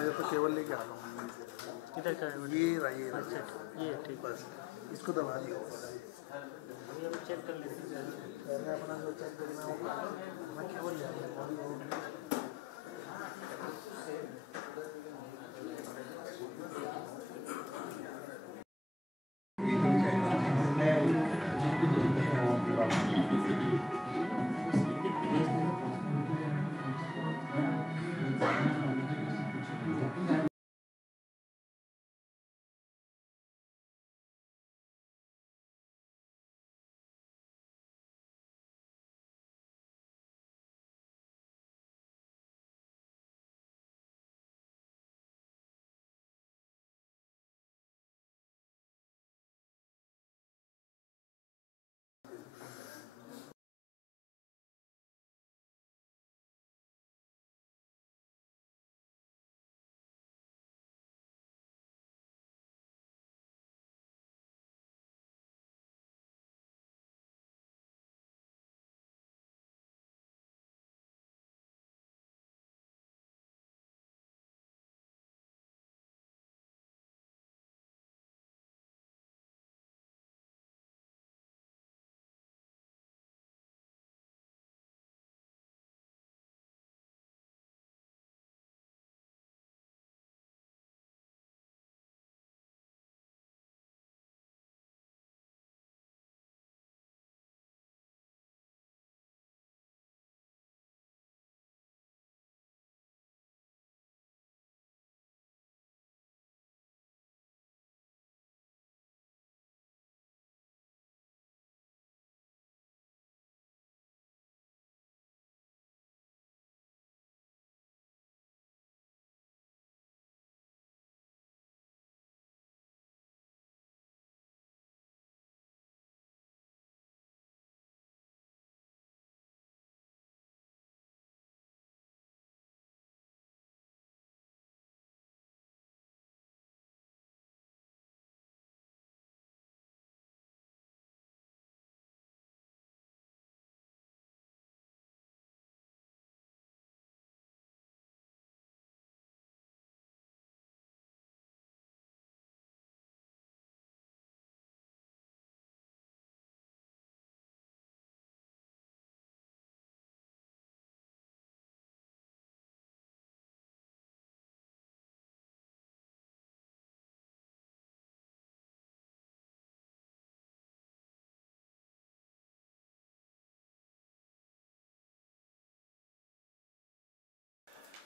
मैं जब तक केबल लेके आता हूँ इधर का ये अच्छा ये ठीक बस इसको दबा दियो अभी हम चेक कर लेते हैं पहले अपना जो चेक करना होगा मैं केबल ले आता हूँ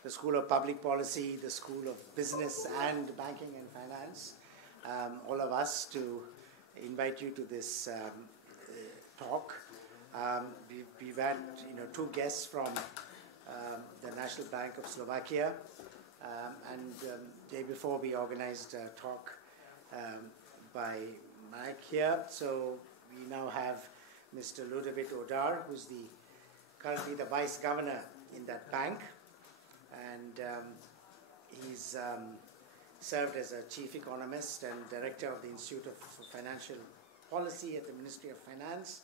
the School of Public Policy, the School of Business and Banking and Finance, all of us to invite you to this talk. We've had two guests from the National Bank of Slovakia, and day before we organized a talk by Mike here. So we now have Mr.Ludovit Odor, who's currently the Vice Governor in that bank. And he's served as a chief economist and director of the Institute of Financial Policy at the Ministry of Finance.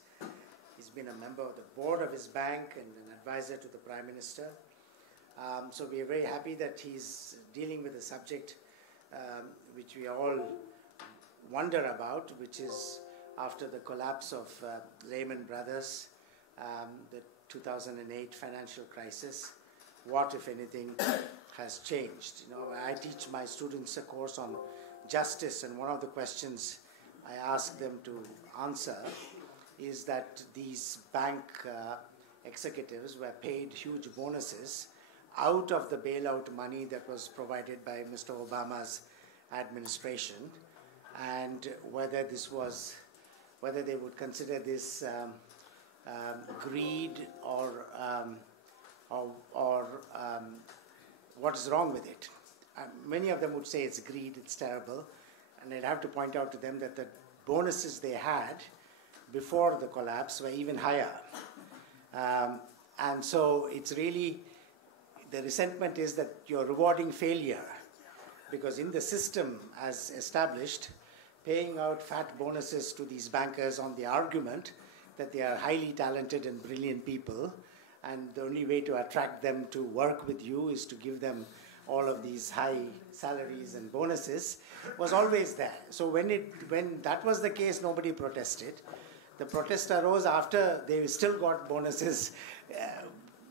He's been a member of the board of his bank and an advisor to the Prime Minister. So we are very happy that he's dealing with a subject which we all wonder about, which is after the collapse of Lehman Brothers, the 2008 financial crisis. What, if anything, has changed? I teach my students a course on justice, and one of the questions I ask them to answer is that these bank executives were paid huge bonuses out of the bailout money that was provided by Mr. Obama's administration, and whether they would consider this greed or what is wrong with it. Many of them would say it's greed, it's terrible, and I'd have to point out to them that the bonuses they had before the collapse were even higher. And so it's really, the resentment is that you're rewarding failure, because in the system as established, paying out fat bonuses to these bankers on the argument that they are highly talented and brilliant people, and the only way to attract them to work with you is to give them all of these high salaries and bonuses was always there. So when that was the case, nobody protested. The protest arose after they still got bonuses.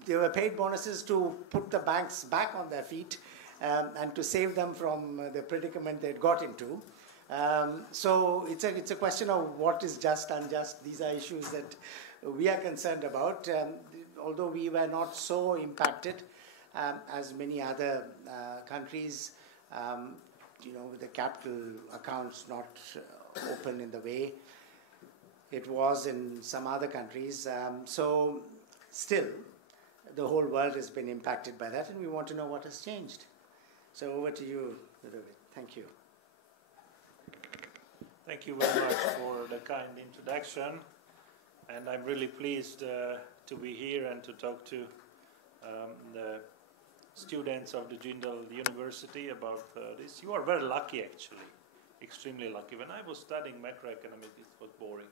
They were paid bonuses to put the banks back on their feet and to save them from the predicament they'd got into. So it's a question of what is just, unjust. These are issues that we are concerned about. Although we were not so impacted as many other countries, with the capital accounts not open in the way it was in some other countries. So still, the whole world has been impacted by that, and we want to know what has changed. So over to you, Ludovit. Thank you. Thank you very much for the kind introduction, and I'm really pleased to be here and to talk to the students of the Jindal University about this. You are very lucky, actually, extremely lucky. When I was studying macroeconomics, it was boring.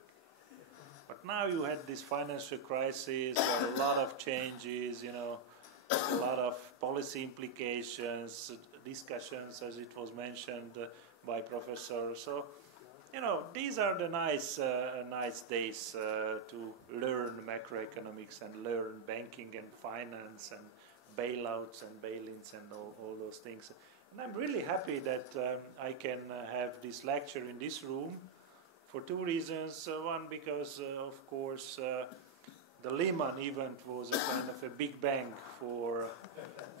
But now you had this financial crisis, there are a lot of changes, a lot of policy implications, discussions, as it was mentioned by Professor. So, these are the nice days to learn macroeconomics and learn banking and finance and bailouts and bail-ins and all those things. And I'm really happy that I can have this lecture in this room for two reasons. One, because of course the Lehman event was a kind of a big bang for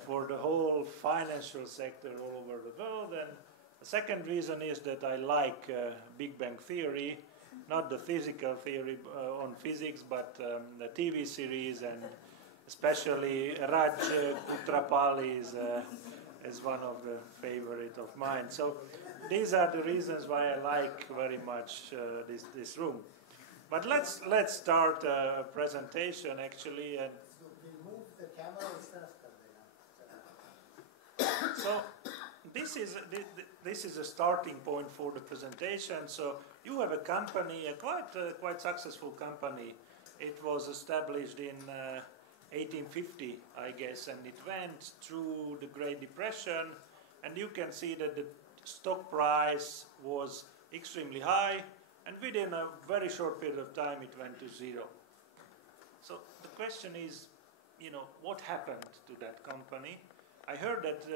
the whole financial sector all over the world. And the second reason is that I like Big Bang Theory, not the physical theory on physics, but the TV series, and especially Raj Kutrapali is one of the favorite of mine. So these are the reasons why I like very much this room. But let's start a presentation actually. And Move the camera. so this is a starting point for the presentation. So you have a company, a quite successful company. It was established in 1850, I guess, and it went through the Great Depression, and you can see that the stock price was extremely high, and within a very short period of time it went to zero. So the question is, what happened to that company? I heard that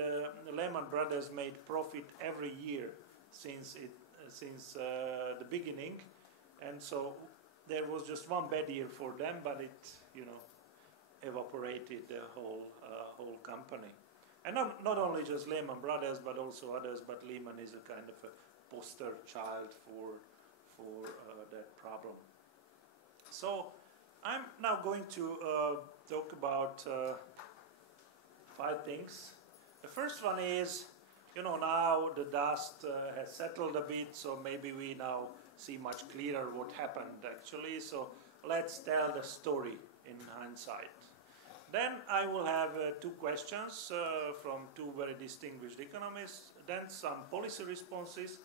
Lehman Brothers made profit every year since the beginning, and so there was just one bad year for them, but it evaporated the whole company. And not only just Lehman Brothers, but also others, but Lehman is a kind of a poster child for that problem. So I'm now going to talk about 5 things. The first one is, now the dust has settled a bit, so maybe we now see much clearer what happened actually. So let's tell the story in hindsight. Then I will have 2 questions from 2 very distinguished economists, then some policy responses,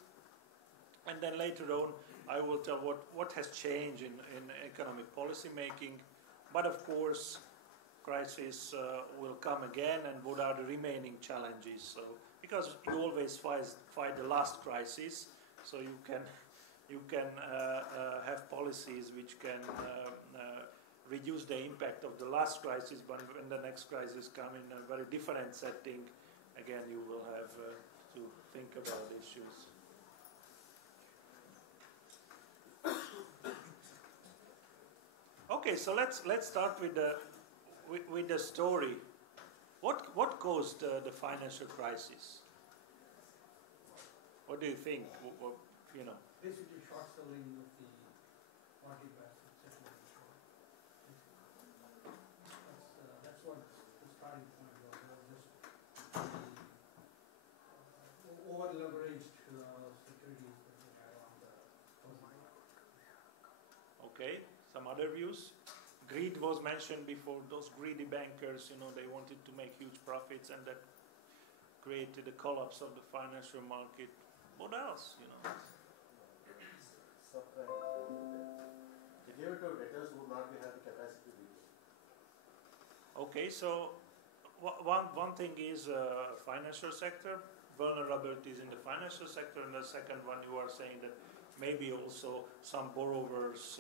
and then later on I will tell what has changed in economic policy making. But of course, crisis will come again, and what are the remaining challenges? So, because you always fight the last crisis, so you can have policies which can reduce the impact of the last crisis, but when the next crisis comes in a very different setting, again you will have to think about issues. Okay, so let's start with the story. What caused the financial crisis? What do you think? Basically, short selling of the market-basket settlement. That's what the starting point was. Just over-leveraged securities that we had on the market. Okay, some other views? Greed was mentioned before. Those greedy bankers, they wanted to make huge profits, and that created a collapse of the financial market. What else, If you were to debtors would not be having capacity to repay. Okay, so one thing is financial sector, vulnerabilities in the financial sector, and the second one you are saying that maybe also some borrowers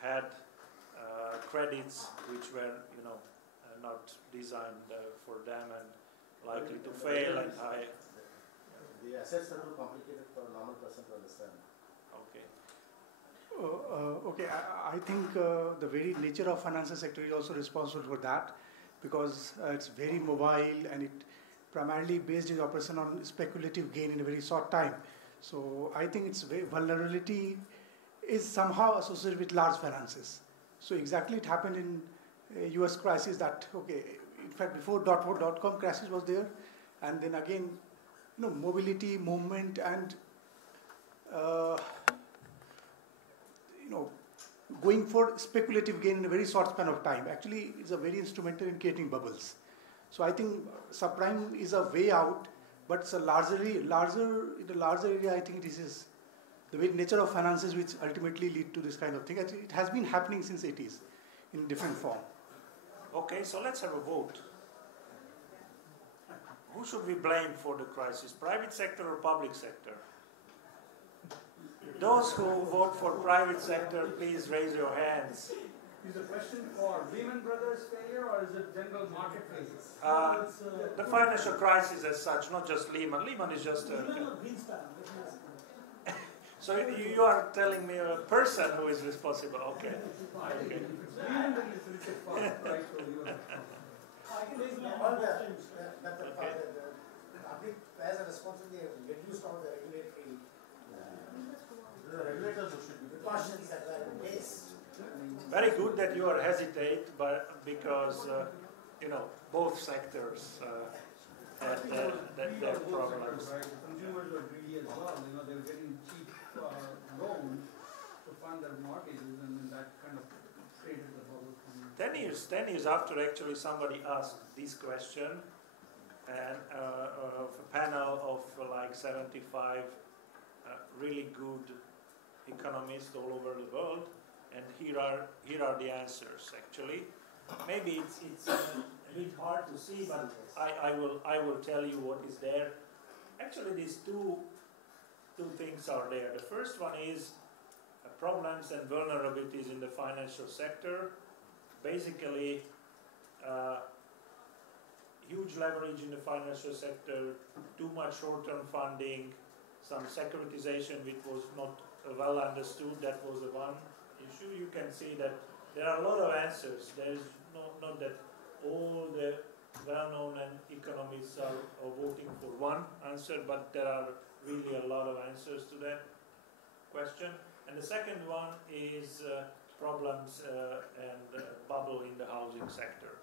had credits which were, not designed for them and likely to fail and high. The assets are too complicated for a normal person to understand. Okay. Okay, I think the very nature of financial sector is also responsible for that, because it's very mobile and it primarily based its operation on speculative gain in a very short time. So I think its vulnerability is somehow associated with large finances. So exactly it happened in US crisis that, okay, in fact before .com crisis was there, and then again, mobility, movement, and going for speculative gain in a very short span of time actually is a very instrumental in creating bubbles. So I think subprime is a way out, but it's a larger area. I think this is the very nature of finances which ultimately lead to this kind of thing. It has been happening since 80s in different form. Okay, so let's have a vote. Who should we blame for the crisis, private sector or public sector? Those who vote for private sector, please raise your hands. Is the question for Lehman Brothers failure or is it general market failure? The financial crisis as such, not just Lehman. Lehman is just a... So you are telling me a person who is responsible. Okay. Okay. All the public has a responsibility of reduced all the regulatory the regulators who should be precautions that were in place. Very good that you are hesitate, but because both sectors had their problems. Right? The consumers were greedy as well. They were getting cheap loans to fund their mortgages, and then that kind of created the bubble. 10 years after, actually, somebody asked this question, and of a panel of like 75 really good economists all over the world, and here are the answers. Actually, maybe it's a bit hard to see, but I will tell you what is there. Actually, these two things are there. The first one is problems and vulnerabilities in the financial sector. Basically, huge leverage in the financial sector, too much short-term funding, some securitization which was not well understood. That was the one issue. You can see that there are a lot of answers. There is not that all the well-known economists are voting for one answer, but there are really a lot of answers to that question. And the second one is problems and bubble in the housing sector.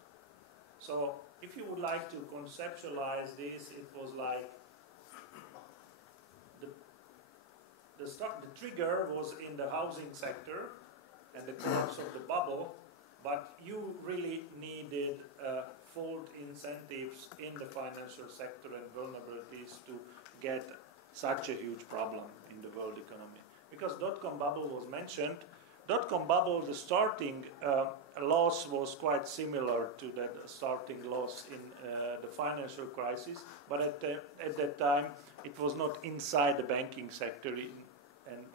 So if you would like to conceptualize this, it was like the trigger was in the housing sector and the collapse of the bubble, but you really needed fault incentives in the financial sector and vulnerabilities to get such a huge problem in the world economy. Because dot-com bubble was mentioned, dot-com bubble, the starting loss was quite similar to that starting loss in the financial crisis, but at that time it was not inside the banking sector,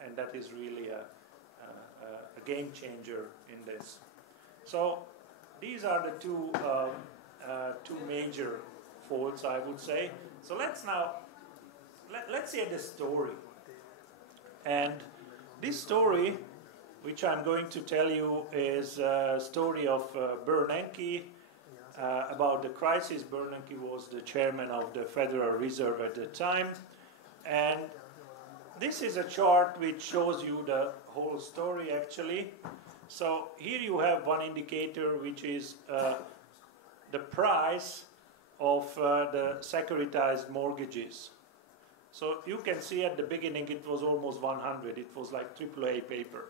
and that is really a game changer in this. So these are the two major faults, I would say. So let's hear the story. And this story, which I'm going to tell you, is a story of Bernanke about the crisis. Bernanke was the chairman of the Federal Reserve at the time. And this is a chart which shows you the whole story, actually. So here you have one indicator, which is the price of the securitized mortgages. So you can see at the beginning it was almost 100. It was like AAA paper.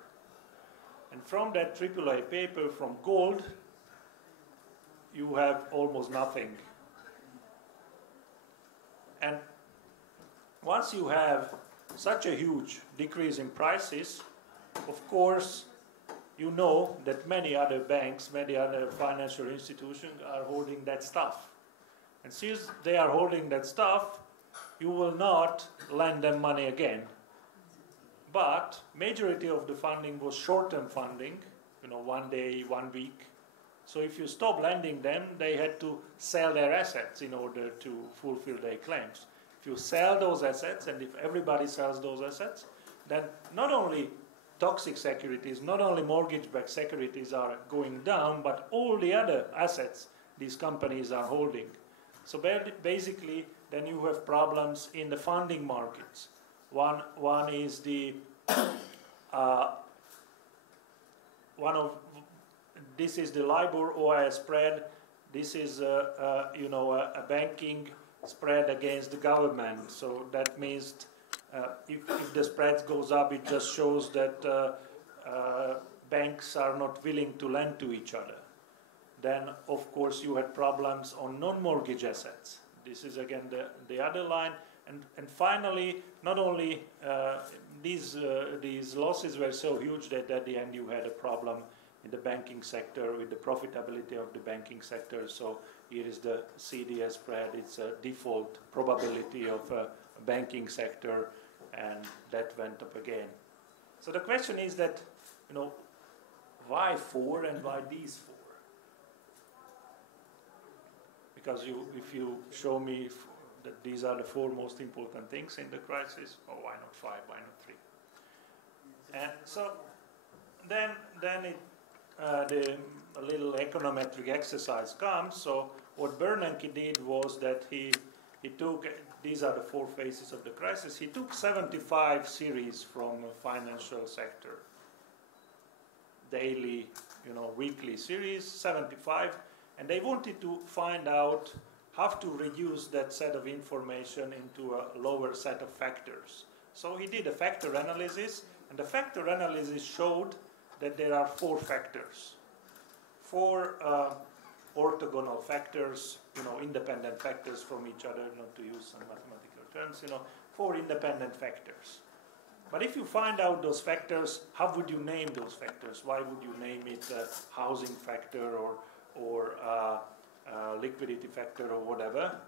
And from that AAA paper, from gold, you have almost nothing. And once you have such a huge decrease in prices, of course, you know that many other banks, many other financial institutions are holding that stuff. And since they are holding that stuff, you will not lend them money again. But majority of the funding was short-term funding, 1 day, 1 week. So if you stop lending them, they had to sell their assets in order to fulfill their claims. If you sell those assets, and if everybody sells those assets, then not only toxic securities, not only mortgage-backed securities are going down, but all the other assets these companies are holding. So basically, then you have problems in the funding markets. One is the this is the LIBOR-OI spread. This is a banking spread against the government. So that means if the spread goes up, it just shows that banks are not willing to lend to each other. Then, of course, you had problems on non-mortgage assets. This is again the other line. And finally, not only these losses were so huge that at the end you had a problem in the banking sector with the profitability of the banking sector. So here is the CDS spread. It's a default probability of a banking sector, and that went up again. So the question is that, why 4 and why these 4? Because if you show me that these are the 4 most important things in the crisis, why not 5, why not 3? And so then a little econometric exercise comes. So what Bernanke did was that he took, these are the 4 phases of the crisis, he took 75 series from a financial sector, daily, weekly series, 75, and they wanted to find out how to reduce that set of information into a lower set of factors. So he did a factor analysis, and the factor analysis showed that there are 4 factors. 4 orthogonal factors, independent factors from each other, not to use some mathematical terms, 4 independent factors. But if you find out those factors, how would you name those factors? Why would you name it a housing factor or liquidity factor or whatever?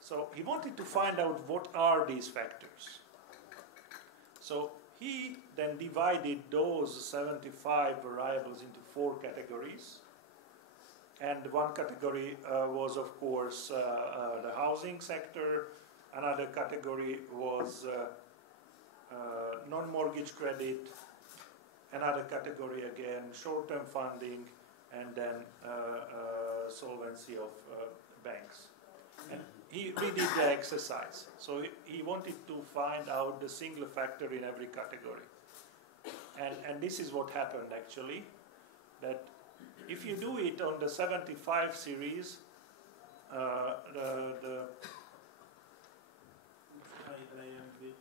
So he wanted to find out what are these factors. So he then divided those 75 variables into 4 categories. And one category was, of course, the housing sector. Another category was non-mortgage credit. Another category, again, short-term funding. And then solvency of banks. And he redid the exercise. So he wanted to find out the single factor in every category. And this is what happened actually, that if you do it on the 75 series, I have a bit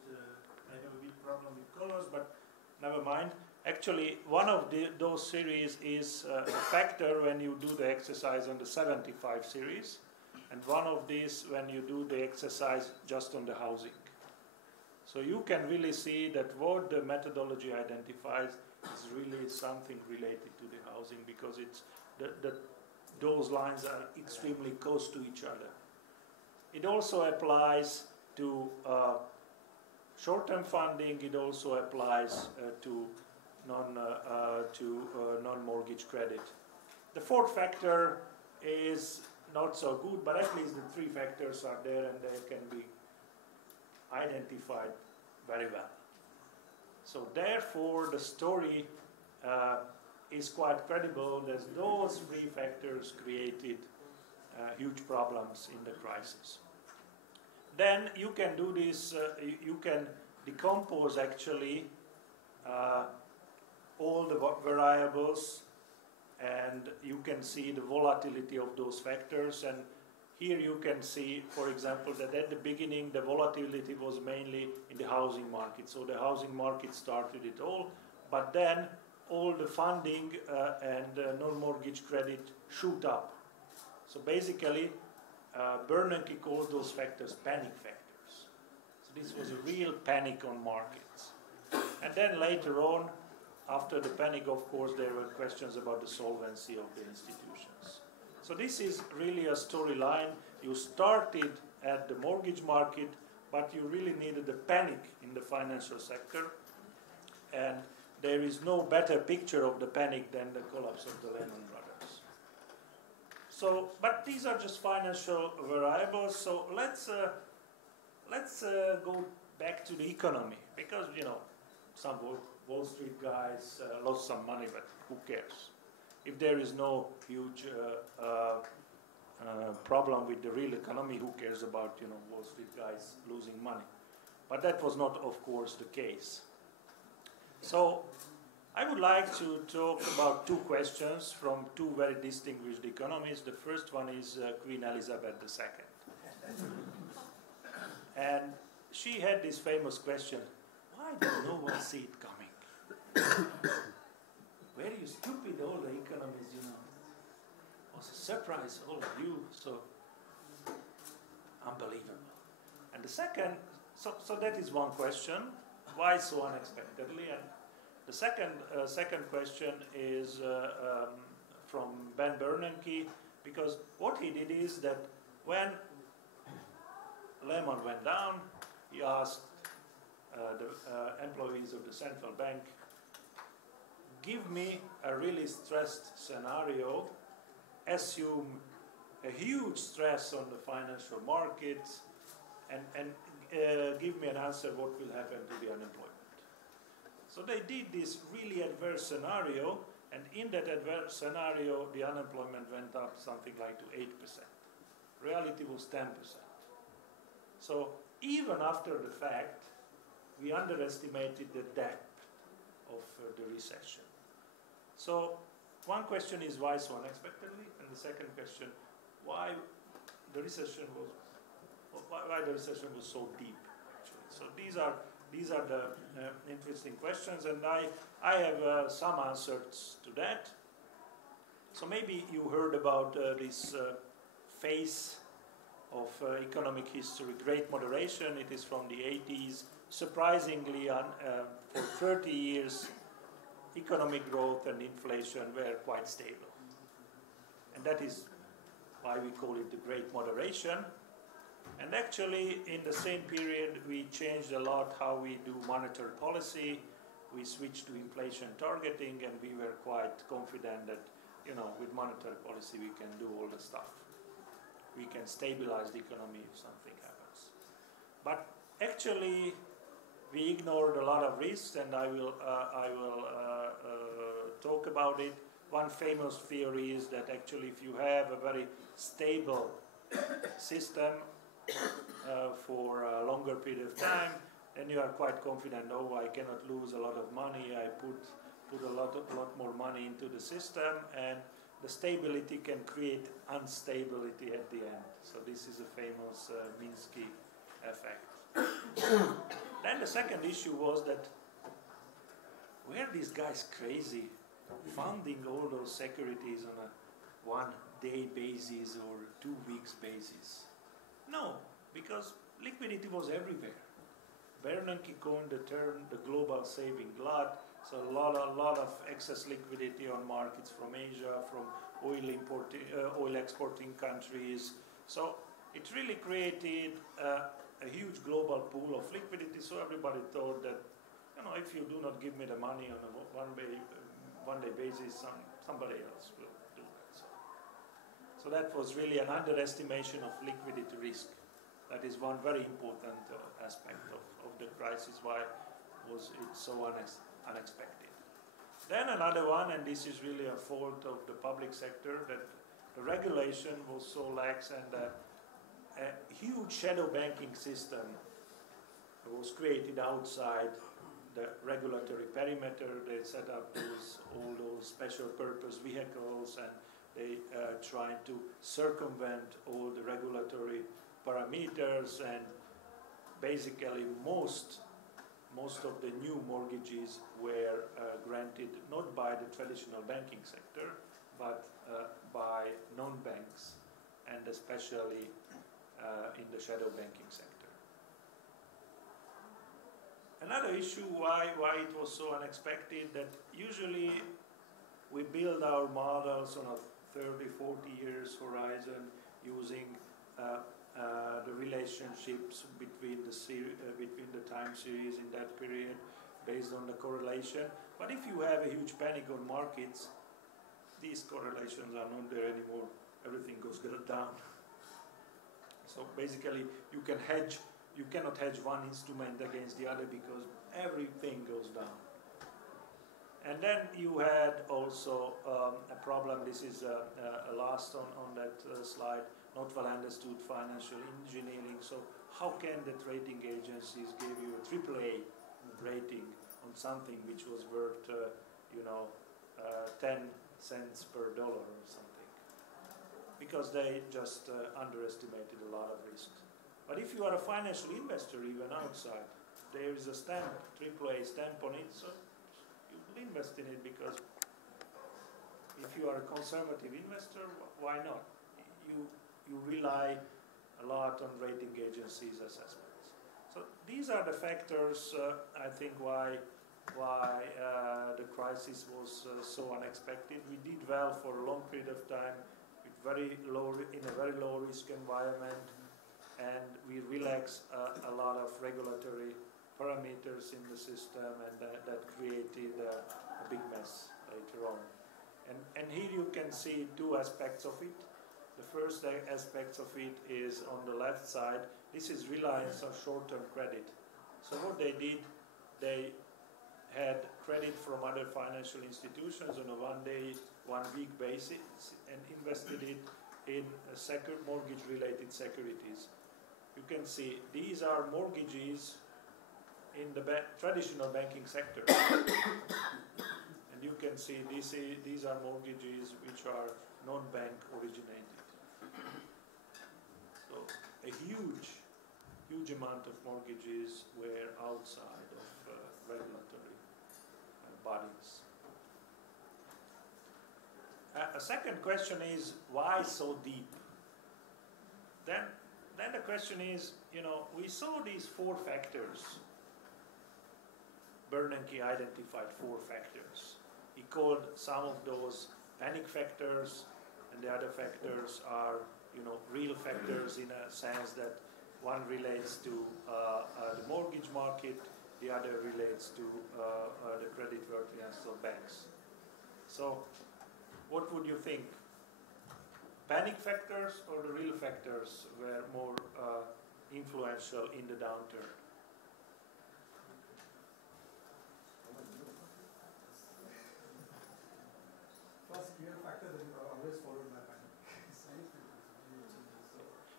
problem with colors, but never mind. Actually, one of those series is a factor when you do the exercise on the 75 series, and one of these when you do the exercise just on the housing. So you can really see that what the methodology identifies is really something related to the housing, because it's those lines are extremely close to each other. It also applies to short-term funding. It also applies to non-mortgage credit. The 4th factor is not so good, but at least the 3 factors are there and they can be identified very well. So therefore the story is quite credible that those 3 factors created huge problems in the crisis. Then you can do this, you can decompose actually all the variables, and you can see the volatility of those factors. And here you can see, for example, that at the beginning the volatility was mainly in the housing market. So the housing market started it all, but then all the funding and non-mortgage credit shoot up. So basically, Bernanke called those factors panic factors. So this was a real panic on markets. And then later on, after the panic, of course, there were questions about the solvency of the institutions. So this is really a storyline. You started at the mortgage market, but you really needed a panic in the financial sector. And there is no better picture of the panic than the collapse of the Lehman Brothers. So, but these are just financial variables. So let's go back to the economy, because some Wall Street guys lost some money, but who cares? If there is no huge problem with the real economy, who cares about Wall Street guys losing money? But that was not, of course, the case. So I would like to talk about two questions from two very distinguished economists. The first one is Queen Elizabeth II. And she had this famous question, why did no one see it coming? Very stupid, all the economists, It was a surprise, all of you, so unbelievable. And the second, so that is one question, why so unexpectedly? And the second question is from Ben Bernanke, because what he did is that when Lehman went down, he asked the employees of the central bank, give me a really stressed scenario, assume a huge stress on the financial markets, and give me an answer what will happen to the unemployment. So they did this really adverse scenario, and in that adverse scenario, the unemployment went up something like to 8%. Reality was 10%. So even after the fact, we underestimated the depth of the recession. So one question is why so unexpectedly, and the second question, why the recession was so deep, actually. So these are the interesting questions, and I have some answers to that. So maybe you heard about this phase of economic history, Great Moderation. It is from the 80s. Surprisingly, for 30 years, economic growth and inflation were quite stable. And that is why we call it the Great Moderation. And actually, in the same period, we changed a lot how we do monetary policy. We switched to inflation targeting, and we were quite confident that, with monetary policy, we can do all the stuff. We can stabilize the economy if something happens. But actually, we ignored a lot of risks, and I will talk about it. One famous theory is that actually if you have a very stable system for a longer period of time, then you are quite confident, oh, I cannot lose a lot of money, I put a lot more money into the system, and the stability can create instability at the end. So this is a famous Minsky effect. Then the second issue was that were these guys crazy funding all those securities on a one-day basis or 2 weeks basis? No, because liquidity was everywhere. Bernanke coined the term the global saving glut, so a lot of excess liquidity on markets from Asia, from oil exporting countries. So it really created a huge global pool of liquidity, so everybody thought that, if you do not give me the money on a one-day basis, somebody else will do that. So that was really an underestimation of liquidity risk. That is one very important aspect of the crisis, why was it so unexpected. Then another one, and this is really a fault of the public sector, that the regulation was so lax, and a huge shadow banking system was created outside the regulatory perimeter. They set up all those special purpose vehicles, and they tried to circumvent all the regulatory parameters, and basically most of the new mortgages were granted not by the traditional banking sector, but by non-banks, and especially in the shadow banking sector. Another issue why it was so unexpected, that usually we build our models on a 30, 40 years horizon using the relationships between the time series in that period based on the correlation. But if you have a huge panic on markets, these correlations are not there anymore. Everything goes down. So basically you cannot hedge one instrument against the other because everything goes down. And then you had also a problem, this is a last on that slide, not well understood financial engineering. So how can the rating agencies give you a AAA rating on something which was worth, 10 cents per dollar or something? Because they just underestimated a lot of risks. But if you are a financial investor, even outside, there is a stamp, AAA stamp on it, so you will invest in it, because if you are a conservative investor, why not? You rely a lot on rating agencies' assessments. So these are the factors, I think, why the crisis was so unexpected. We did well for a long period of time with in a very low risk environment, and we relaxed a lot of regulatory parameters in the system, and that created a big mess later on. And here you can see two aspects of it. The first aspect of it is on the left side. This is reliance on short-term credit. So what they did, they had credit from other financial institutions on a one-week basis and invested it in mortgage-related securities. You can see these are mortgages in the traditional banking sector. And you can see these are mortgages which are non-bank originated. So a huge amount of mortgages were outside of regulatory bodies. A second question is, why so deep? Then the question is, we saw these four factors. Bernanke identified four factors. He called some of those panic factors, and the other factors are, real factors, in a sense that one relates to the mortgage market, the other relates to the creditworthiness of banks. So, what would you think? Panic factors or the real factors were more influential in the downturn? First real factor that you always followed by panic.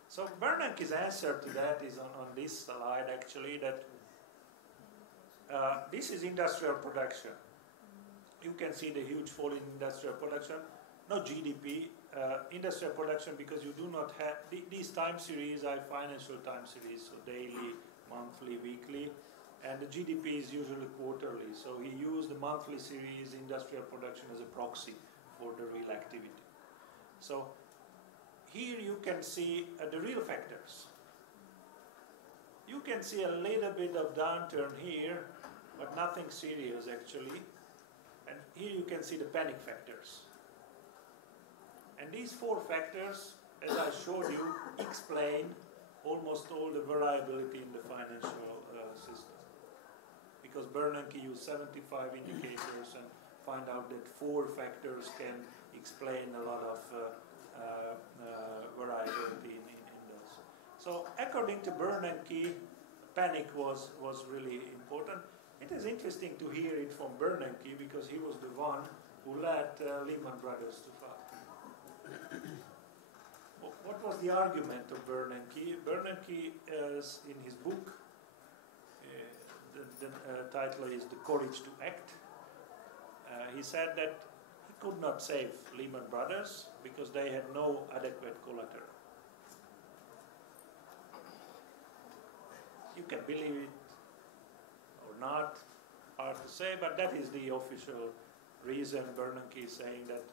So Bernanke's answer to that is on this slide, actually, that this is industrial production. You can see the huge fall in industrial production, not GDP, industrial production, because you do not have, these time series are financial time series, so daily, monthly, weekly, and the GDP is usually quarterly. So he used the monthly series industrial production as a proxy for the real activity. So here you can see the real factors. You can see a little bit of downturn here, but nothing serious actually. And here you can see the panic factors. And these four factors, as I showed you, explain almost all the variability in the financial system. Because Bernanke used 75 indicators and find out that four factors can explain a lot of variability in those. So according to Bernanke, panic was really important. It is interesting to hear it from Bernanke because he was the one who led Lehman Brothers to fall. What was the argument of Bernanke? Bernanke, in his book, the title is The Courage to Act. He said that he could not save Lehman Brothers because they had no adequate collateral. You can believe it or not, hard to say, but that is the official reason. Bernanke is saying that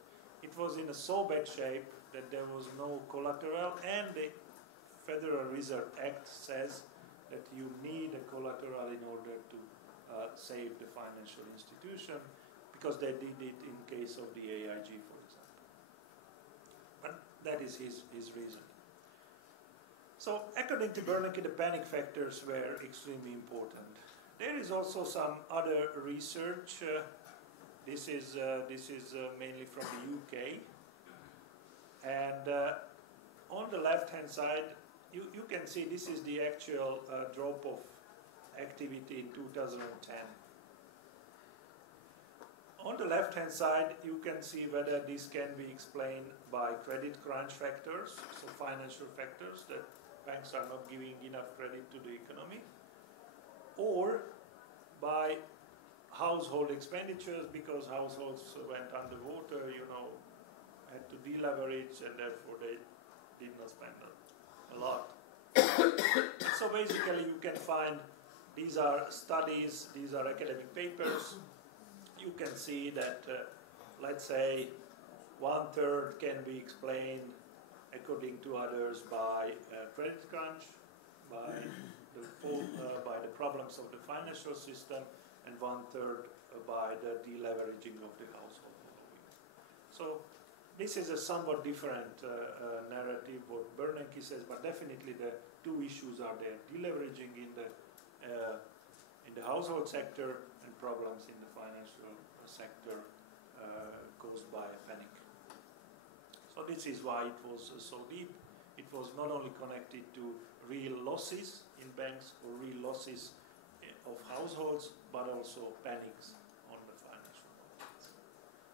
it was in a so bad shape that there was no collateral, and the Federal Reserve Act says that you need a collateral in order to save the financial institution, because they did it in case of the AIG, for example. But that is his reasoning. So according to Bernanke, the panic factors were extremely important. There is also some other research. This is mainly from the UK. And on the left-hand side, you can see this is the actual drop of activity in 2010. On the left-hand side, you can see whether this can be explained by credit crunch factors, so financial factors that banks are not giving enough credit to the economy, or by household expenditures, because households went underwater, had to deleverage, and therefore they did not spend a lot. So basically you can find, these are studies, these are academic papers. You can see that, let's say, 1/3 can be explained, according to others, by credit crunch, by the problems of the financial system, and 1/3 by the deleveraging of the household. So this is a somewhat different narrative what Bernanke says, but definitely the two issues are there: deleveraging in the household sector and problems in the financial sector caused by a panic. So this is why it was so deep. It was not only connected to real losses in banks or real losses of households, but also panics on the financial markets.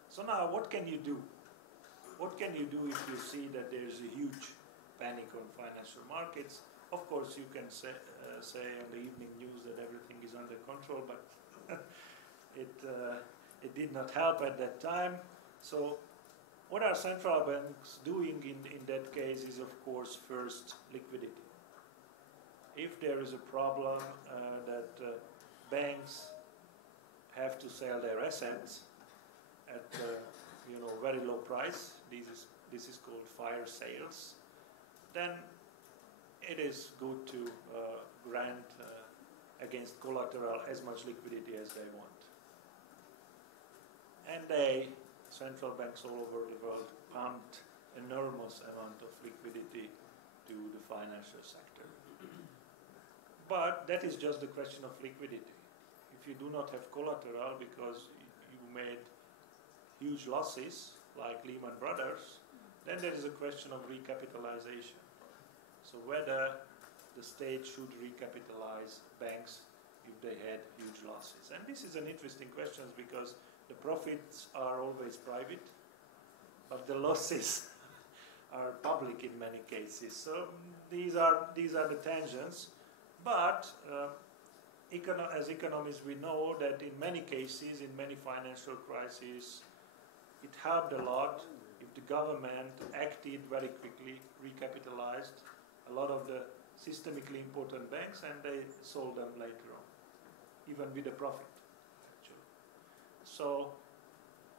So now, what can you do? What can you do if you see that there is a huge panic on financial markets? Of course, you can say on the evening news that everything is under control, but it did not help at that time. So what are central banks doing in that case is, of course, first liquidity. If there is a problem that banks have to sell their assets at very low price, this is called fire sales, then it is good to grant against collateral as much liquidity as they want. And central banks all over the world pumped enormous amount of liquidity to the financial sector. But that is just the question of liquidity. If you do not have collateral because you made huge losses, like Lehman Brothers, then there is a question of recapitalization. So whether the state should recapitalize banks if they had huge losses. And this is an interesting question because the profits are always private, but the losses are public in many cases. So these are the tensions. But as economists, we know that in many cases, in many financial crises, it helped a lot if the government acted very quickly, recapitalized a lot of the systemically important banks, and they sold them later on, even with a profit, actually. So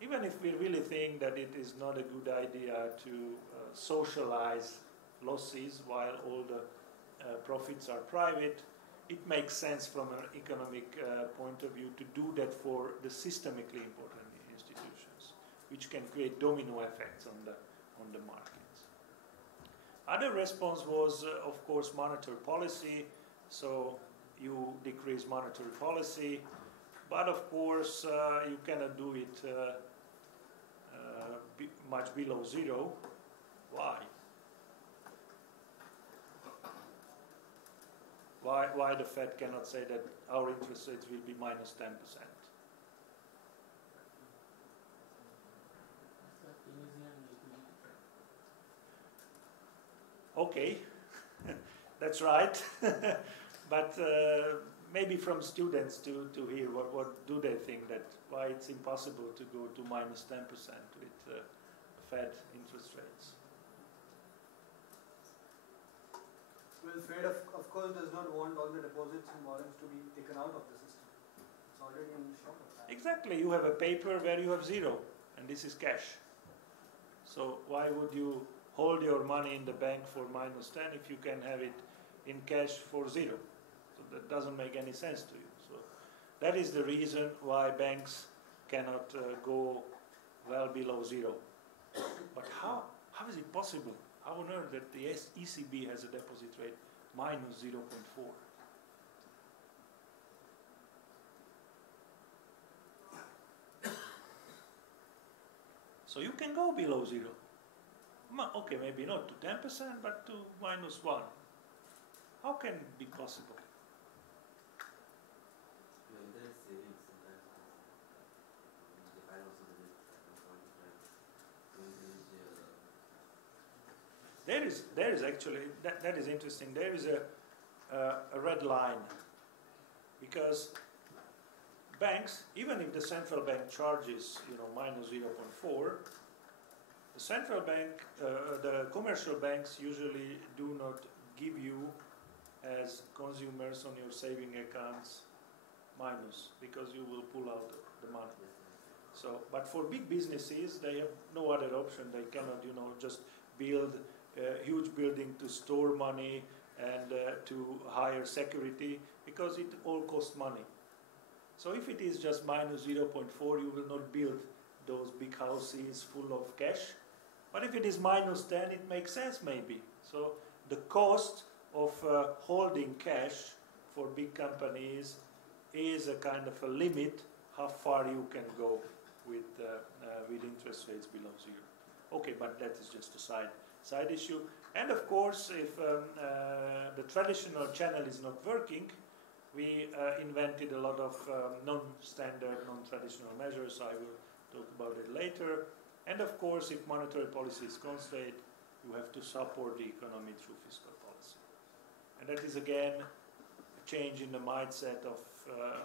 even if we really think that it is not a good idea to socialize losses while all the profits are private, it makes sense from an economic point of view to do that for the systemically important institutions, which can create domino effects on the markets. Other response was, of course, monetary policy. So you decrease monetary policy, but of course you cannot do it much below zero. Why? Why the Fed cannot say that our interest rates will be minus 10%? Okay, that's right. But maybe from students to hear what do they think, that why it's impossible to go to minus 10% with Fed interest rates. Well, Fed of course does not want all the deposits and borrowings to be taken out of the system. It's already in the shop of that. Exactly, you have a paper where you have zero, and this is cash. So why would you hold your money in the bank for minus 10 if you can have it in cash for zero? So that doesn't make any sense to you. So That is the reason why banks cannot go well below zero. But how is it possible? How on earth that the ECB has a deposit rate minus 0.4? So you can go below zero. Okay, maybe not to 10%, but to -1. How can it be possible? There is actually, that is interesting, there is a red line, because banks, even if the central bank charges, minus 0.4, the central bank, the commercial banks usually do not give you as consumers on your saving accounts minus, because you will pull out the money. So, but for big businesses, they have no other option. They cannot, just build a huge building to store money and to hire security, because it all costs money. So if it is just minus 0.4, you will not build those big houses full of cash. But if it is minus 10, it makes sense maybe. So the cost of holding cash for big companies is a kind of a limit how far you can go with interest rates below zero. Okay, but that is just a side issue. And of course, if the traditional channel is not working, we invented a lot of non-standard, non-traditional measures. I will talk about it later. And of course, if monetary policy is constrained, you have to support the economy through fiscal policy. And that is again a change in the mindset of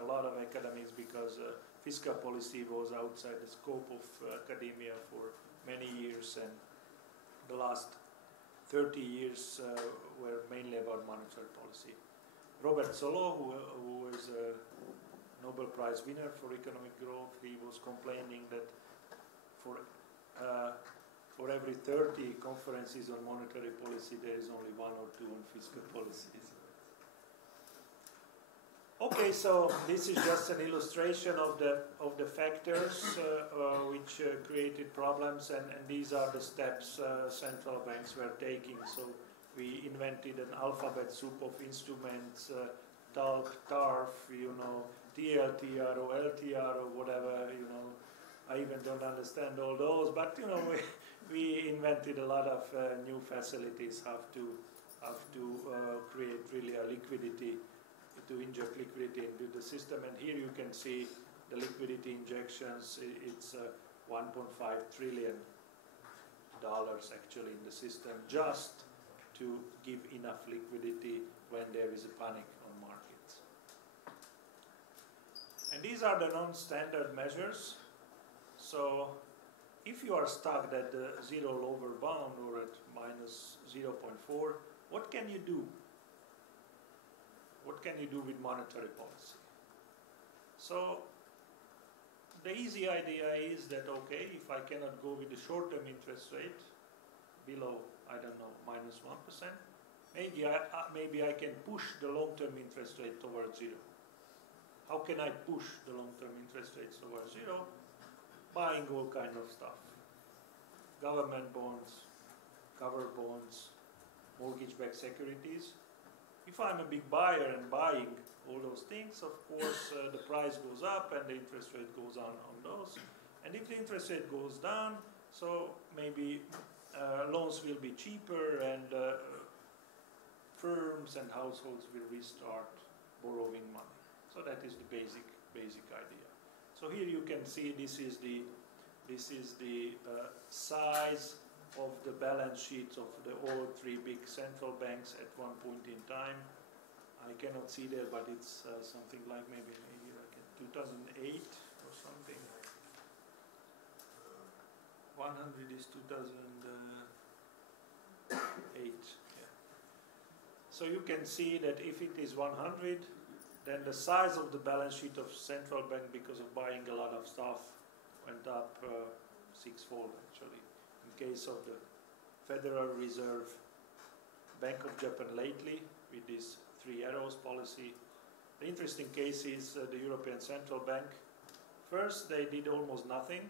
a lot of academics, because fiscal policy was outside the scope of academia for many years, and the last 30 years were mainly about monetary policy. Robert Solow, who is a Nobel Prize winner for economic growth, he was complaining that for every 30 conferences on monetary policy, there is only 1 or 2 on fiscal policies. Okay, so this is just an illustration of the factors which created problems, and these are the steps central banks were taking. So we invented an alphabet soup of instruments, TALC, TARF, TLTRO, LTRO, whatever, I even don't understand all those, but we invented a lot of new facilities, have to create really a liquidity, to inject liquidity into the system. And here you can see the liquidity injections. It's $1.5 trillion actually in the system, just to give enough liquidity when there is a panic on markets. And these are the non-standard measures. So if you are stuck at the zero lower bound or at minus 0.4, what can you do? What can you do with monetary policy? So the easy idea is that, okay, if I cannot go with the short-term interest rate below, I don't know, minus 1%, maybe I can push the long-term interest rate towards zero. How can I push the long-term interest rates towards zero? Buying all kind of stuff. Government bonds, covered bonds, mortgage-backed securities. If I'm a big buyer and buying all those things, of course, the price goes up and the interest rate goes on those. And if the interest rate goes down, so maybe loans will be cheaper, and firms and households will restart borrowing money. So that is the basic idea. So here you can see this is the size of the balance sheets of all 3 big central banks at one point in time. I cannot see there, but it's something like maybe 2008 or something. 100 is 2008. Yeah. So you can see that if it is 100, then the size of the balance sheet of central bank, because of buying a lot of stuff, went up 6-fold actually. In case of the Federal Reserve, Bank of Japan lately, with this 3 arrows policy, The interesting case is the European Central Bank. First, they did almost nothing,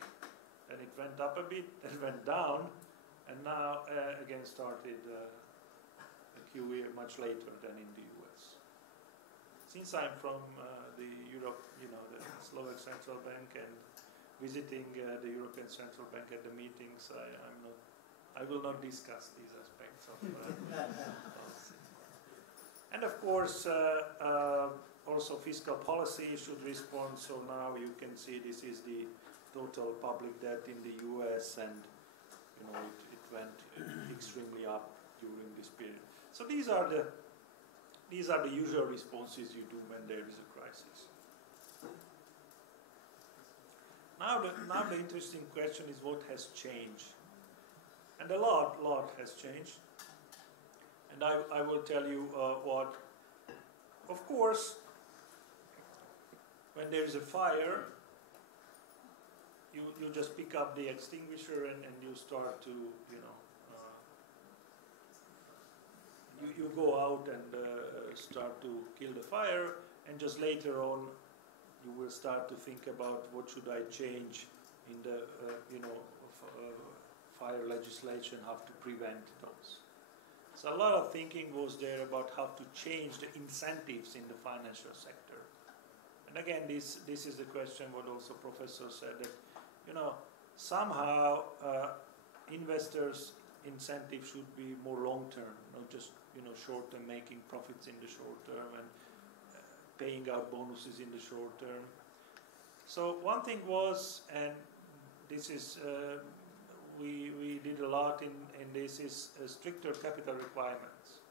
then it went up a bit, then went down, and now again started a QE much later than in the US. Since I'm from the Europe, the Slovak Central Bank, and visiting the European Central Bank at the meetings, I will not discuss these aspects of policy. And of course, also fiscal policy should respond. So now you can see this is the total public debt in the US, and it went extremely up during this period. So these are the usual responses you do when there is a crisis. Now the interesting question is what has changed, and a lot has changed. And I will tell you what. Of course, when there is a fire, you just pick up the extinguisher and you start to you go out and start to kill the fire, and just later on you will start to think about what should I change in the fire legislation, how to prevent those. So a lot of thinking was there about how to change the incentives in the financial sector. And again, this is the question what also Professor said, that somehow investors' incentive should be more long-term, not just short-term, making profits in the short term and paying out bonuses in the short term. So one thing was, and this is we did a lot in this, is stricter capital requirements.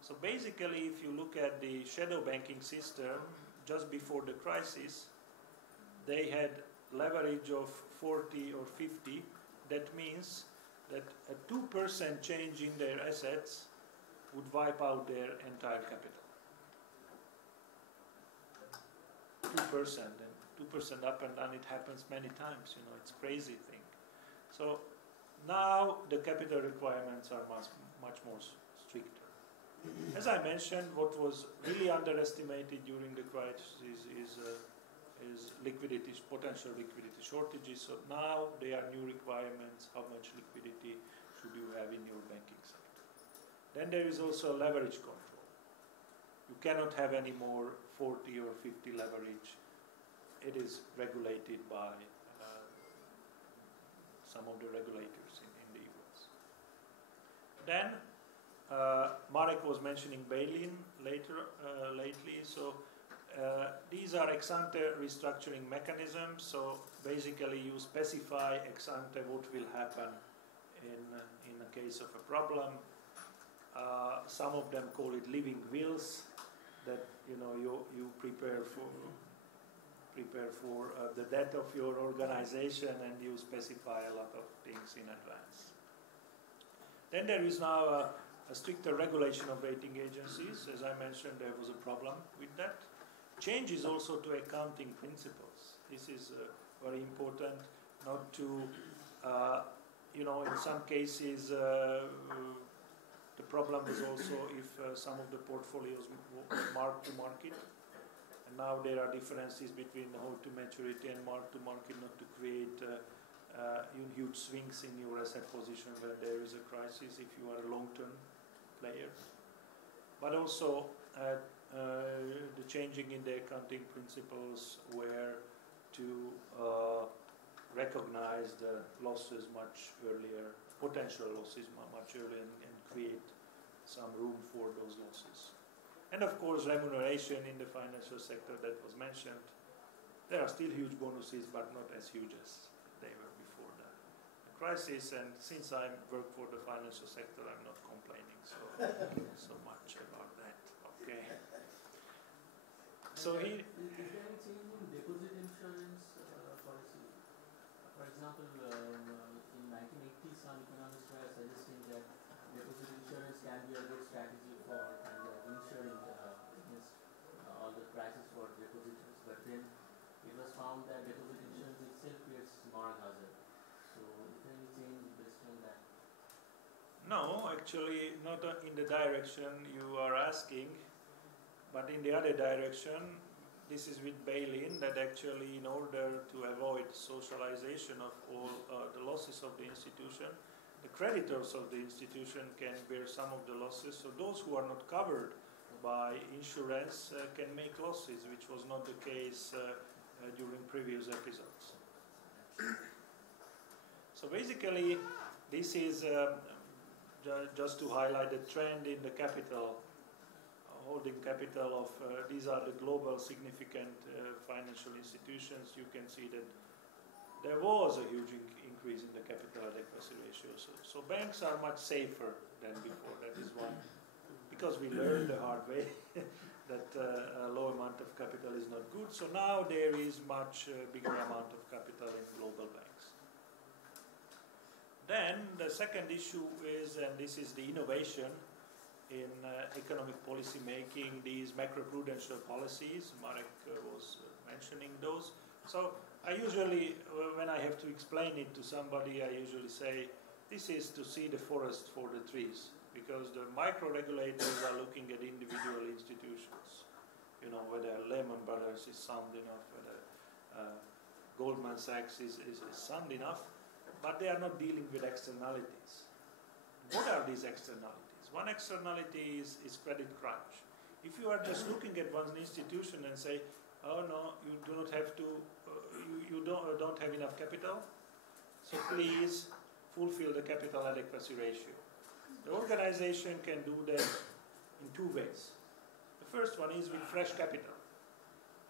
So basically, if you look at the shadow banking system just before the crisis, they had leverage of 40 or 50. That means that a 2% change in their assets would wipe out their entire capital. 2%, and 2% up and down, it happens many times, it's crazy thing. So now the capital requirements are much more stricter. As I mentioned, what was really underestimated during the crisis is liquidity, potential liquidity shortages. So now there are new requirements. How much liquidity should you have in your banking sector? Then there is also leverage control. You cannot have any more 40 or 50 leverage. It is regulated by some of the regulators in the US. Then Marek was mentioning bail-in lately. So these are ex-ante restructuring mechanisms. So basically you specify ex-ante what will happen in a case of a problem. Some of them call it living wills, that you prepare for the death of your organization, and you specify a lot of things in advance. Then there is now a stricter regulation of rating agencies. As I mentioned, there was a problem with that. Changes also to accounting principles. This is very important, not to, in some cases, the problem is also if some of the portfolios were marked to market. And now there are differences between hold to maturity and mark to market, not to create huge swings in your asset position when there is a crisis if you are a long-term player. But also the changing in the accounting principles were to recognize the losses much earlier, potential losses much earlier, and create some room for those losses. And of course, remuneration in the financial sector that was mentioned. There are still huge bonuses, but not as huge as they were before the crisis. And since I work for the financial sector, I'm not complaining so much about that. Okay. So here. Is there any change in deposit insurance policy? For example, in 1980, some economists were suggesting that deposit insurance can be a good strategy for insuring against all the crisis for depositors. But then it was found that deposit insurance itself creates moral hazard. So is there any change based on that? No, actually not in the direction you are asking. But in the other direction, this is with bail-in, that actually in order to avoid socialization of all the losses of the institution, the creditors of the institution can bear some of the losses. So those who are not covered by insurance can make losses, which was not the case during previous episodes. So basically, this is just to highlight the trend in the capital, holding capital of, these are the global significant financial institutions. You can see that there was a huge increase in the capital adequacy ratio. So banks are much safer than before. That is one, because we learned the hard way that a low amount of capital is not good. So now there is much bigger amount of capital in global banks. Then the second issue is, and this is the innovation in economic policy making, these macroprudential policies. Marek was mentioning those. So I usually, when I have to explain it to somebody, I usually say, this is to see the forest for the trees, because the micro-regulators are looking at individual institutions. You know, whether Lehman Brothers is sound enough, whether Goldman Sachs is sound enough, but they are not dealing with externalities. What are these externalities? One externality is credit crunch. If you are just looking at one institution and say, oh no, you do not have to, you don't have enough capital, so please fulfill the capital adequacy ratio. The organization can do that in two ways. The first one is with fresh capital.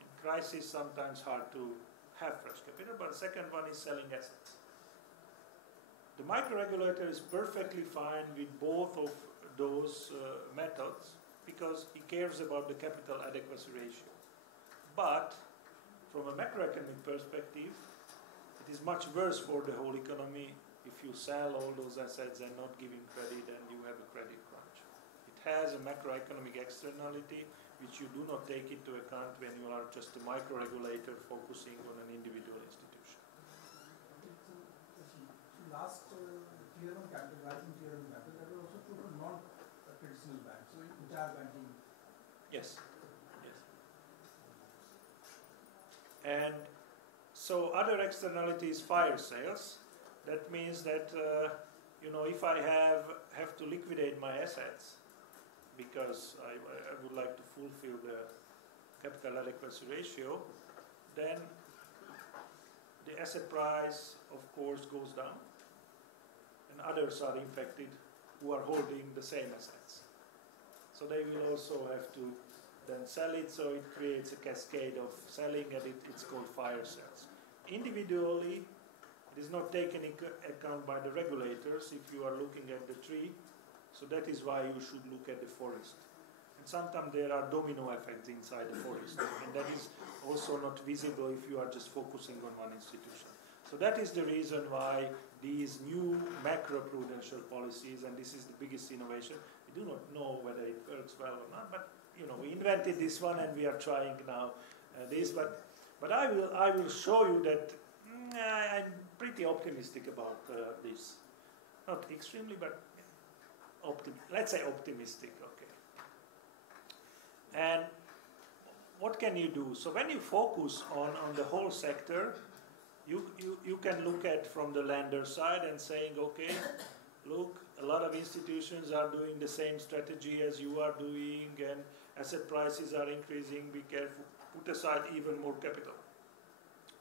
In crisis, sometimes hard to have fresh capital, but the second one is selling assets. The micro-regulator is perfectly fine with both of those methods because he cares about the capital adequacy ratio. But from a macroeconomic perspective, it is much worse for the whole economy if you sell all those assets and not giving credit and you have a credit crunch. It has a macroeconomic externality which you do not take into account when you are just a micro-regulator focusing on an individual institution. Last tier on capital, rising tier on capital, that was also true for non-traditional banks, so entire banking. Yes. Yes. And so other externalities, fire sales. That means that you know, if I have to liquidate my assets because I would like to fulfill the capital adequacy ratio, then the asset price, of course, goes down. And others are infected who are holding the same assets. So they will also have to then sell it, so it creates a cascade of selling, and it's called fire sales. Individually, it is not taken into account by the regulators if you are looking at the tree, so that is why you should look at the forest. And sometimes there are domino effects inside the forest, and that is also not visible if you are just focusing on one institution. So that is the reason why these new macro-prudential policies, and this is the biggest innovation, we do not know whether it works well or not, but you know, we invented this one and we are trying now this, but I will show you that I'm pretty optimistic about this. Not extremely, but let's say optimistic, okay. And what can you do? So when you focus on the whole sector, you can look at from the lender side and saying, okay, look, a lot of institutions are doing the same strategy as you are doing, and asset prices are increasing, be careful, put aside even more capital.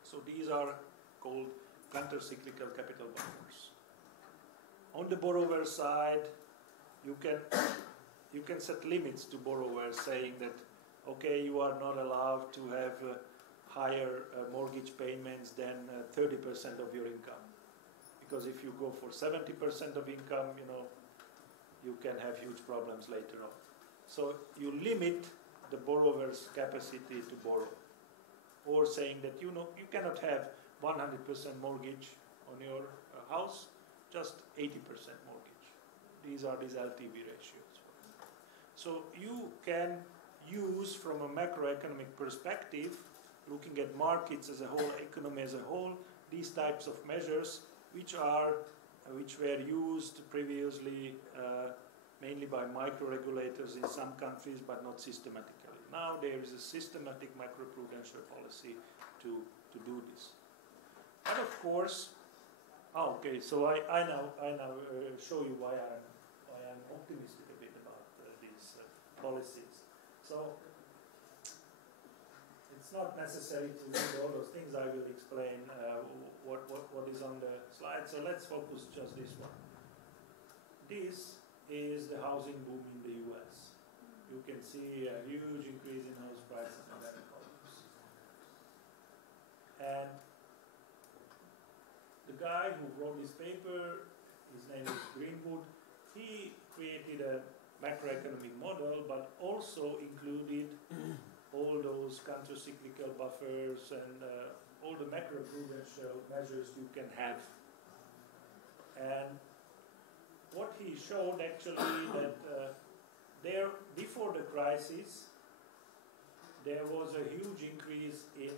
So these are called counter-cyclical capital buffers. On the borrower side, you can set limits to borrowers, saying that, okay, you are not allowed to have higher mortgage payments than 30% of your income. Because if you go for 70% of income, you know, you can have huge problems later on. So you limit the borrower's capacity to borrow. Or saying that, you know, you cannot have 100% mortgage on your house, just 80% mortgage. These are these LTV ratios. So you can use, from a macroeconomic perspective, looking at markets as a whole, economy as a whole, these types of measures which were used previously mainly by micro-regulators in some countries, but not systematically. Now there is a systematic macroprudential policy to do this. And of course, okay, so I now show you why I'm optimistic a bit about these policies. So it's not necessary to read all those things. I will explain what is on the slide. So let's focus just this one. This is the housing boom in the US. You can see a huge increase in house prices in that columns. And the guy who wrote this paper, his name is Greenwood, he created a macroeconomic model, but also included all those countercyclical buffers and all the macroprudential measures you can have. And what he showed actually that there, before the crisis, there was a huge increase in,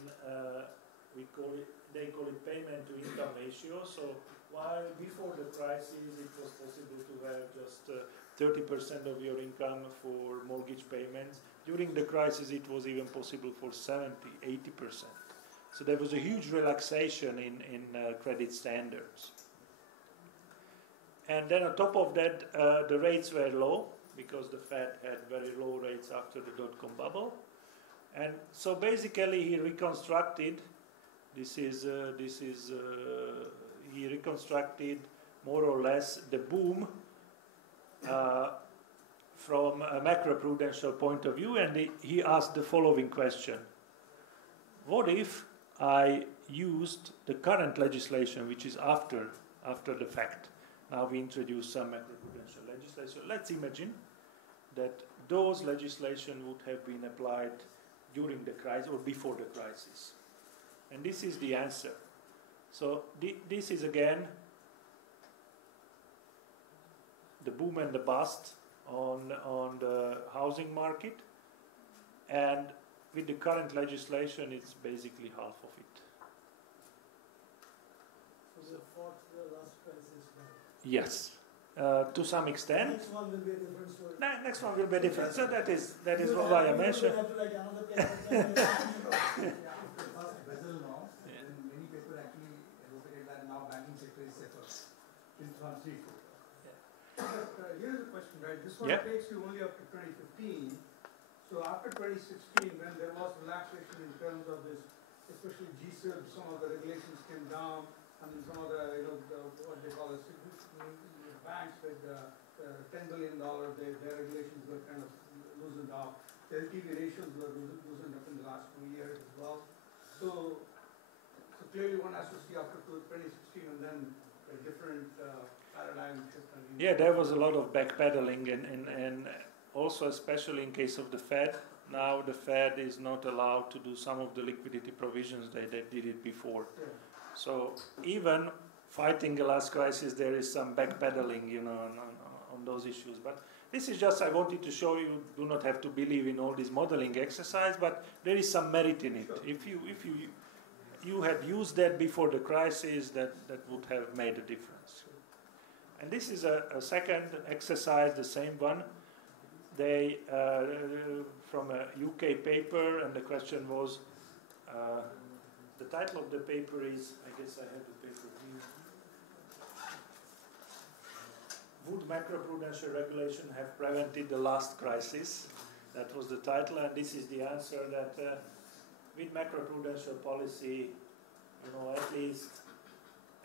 they call it payment to income ratio. So while before the crisis it was possible to have just 30% of your income for mortgage payments, during the crisis it was even possible for 70, 80%. So there was a huge relaxation in credit standards. And then on top of that, the rates were low, because the Fed had very low rates after the dot-com bubble. And so basically he reconstructed, he reconstructed more or less the boom from a macroprudential point of view, and he asked the following question. What if I used the current legislation, which is after the fact? Now we introduce some macroprudential legislation. Let's imagine that those legislation would have been applied during the crisis or before the crisis. And this is the answer. So this is again the boom and the bust on the housing market. And with the current legislation, it's basically half of it. So we fought the last crisis now. Yes, to some extent. Next one will be a different story. Next one will be different. So that is why I mentioned. Have to like another paper. First Basel norms, and many people actually advocated that now banking sector is safer in transit. But here's the question, right? This one takes you only up to 2015. So after 2016, when there was relaxation in terms of this, especially GSIB, some of the regulations came down. I mean, some of the, what they call it, banks with $10 billion, their regulations were kind of loosened up. The LTV ratios were loosened up in the last 2 years as well. So clearly one has to see after 2016 and then a different paradigm shift. Yeah, there was a lot of backpedaling and also especially in case of the Fed. Now the Fed is not allowed to do some of the liquidity provisions they did it before. Yeah. So even fighting the last crisis, there is some backpedaling, on those issues. But this is just, I wanted to show you, do not have to believe in all this modeling exercise, but there is some merit in it. Sure. If you had used that before the crisis, that would have made a difference. And this is a second exercise, the same one. They, from a UK paper, and the question was, the title of the paper is, I guess I have the paper here. Would macroprudential regulation have prevented the last crisis? That was the title, and this is the answer that with macroprudential policy,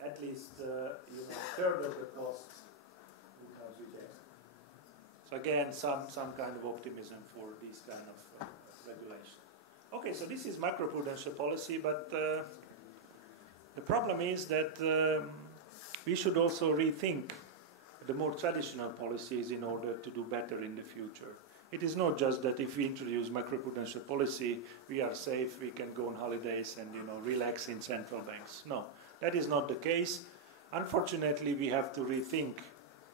at least a third of the costs would have rejected. So again, some kind of optimism for this kind of regulation. Okay, so this is macroprudential policy, but the problem is that we should also rethink the more traditional policies in order to do better in the future. It is not just that if we introduce macroprudential policy, we are safe, we can go on holidays and relax in central banks. No, that is not the case. Unfortunately, we have to rethink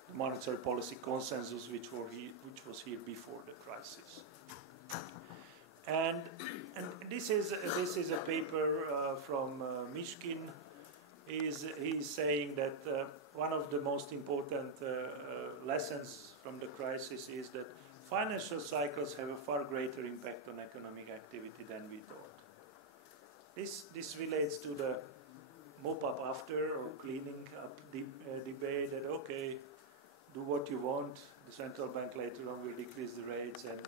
the monetary policy consensus which was here before the crisis. And this is a paper from Mishkin. He's saying that one of the most important lessons from the crisis is that financial cycles have a far greater impact on economic activity than we thought. This relates to the mop up after or cleaning up debate that, okay, do what you want, the central bank later on will decrease the rates and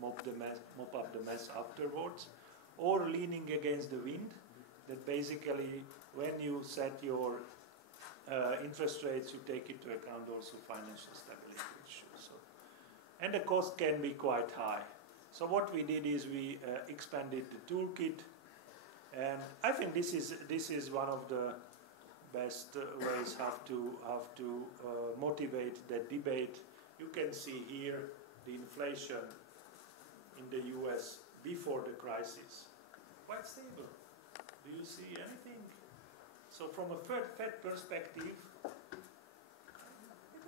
mop up the mess afterwards, or leaning against the wind, that basically when you set your interest rates, you take into account also financial stability issues. So, and the cost can be quite high. So what we did is we expanded the toolkit, and I think this is one of the best ways how to motivate that debate. You can see here the inflation in the US before the crisis, quite stable. Do you see anything? So from a Fed perspective,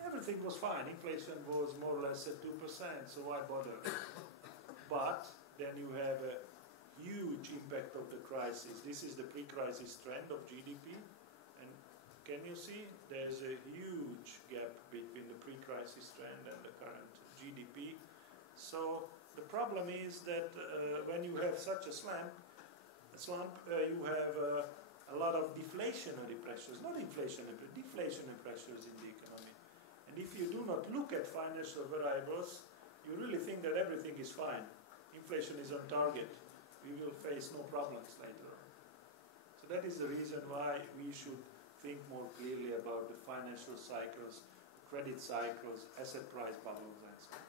everything was fine. Inflation was more or less at 2%, so why bother? But then you have a huge impact of the crisis. This is the pre-crisis trend of GDP. And can you see? There's a huge gap between the pre-crisis trend and the current GDP. So the problem is that when you have such a slump, you have a lot of deflationary pressures, not inflationary, but deflationary pressures in the economy. And if you do not look at financial variables, you really think that everything is fine. Inflation is on target. We will face no problems later on. So that is the reason why we should think more clearly about the financial cycles, credit cycles, asset price bubbles, and so on.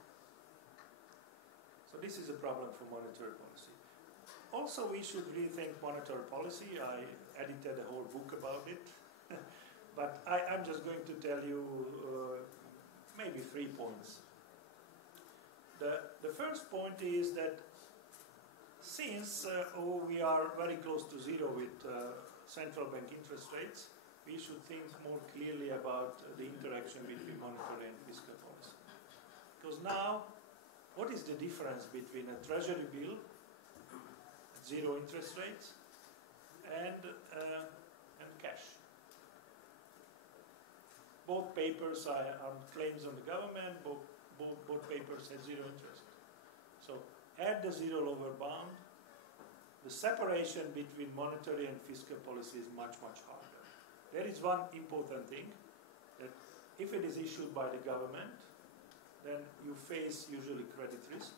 So this is a problem for monetary policy. Also, we should rethink monetary policy. I edited a whole book about it. But I'm just going to tell you maybe 3 points. The first point is that since we are very close to zero with central bank interest rates, we should think more clearly about the interaction between monetary and fiscal policy. Because now, what is the difference between a treasury bill at zero interest rates and cash? Both papers are claims on the government, both papers have zero interest. So at the zero lower bound, the separation between monetary and fiscal policy is much, much harder. There is one important thing, that if it is issued by the government, then you face usually credit risk.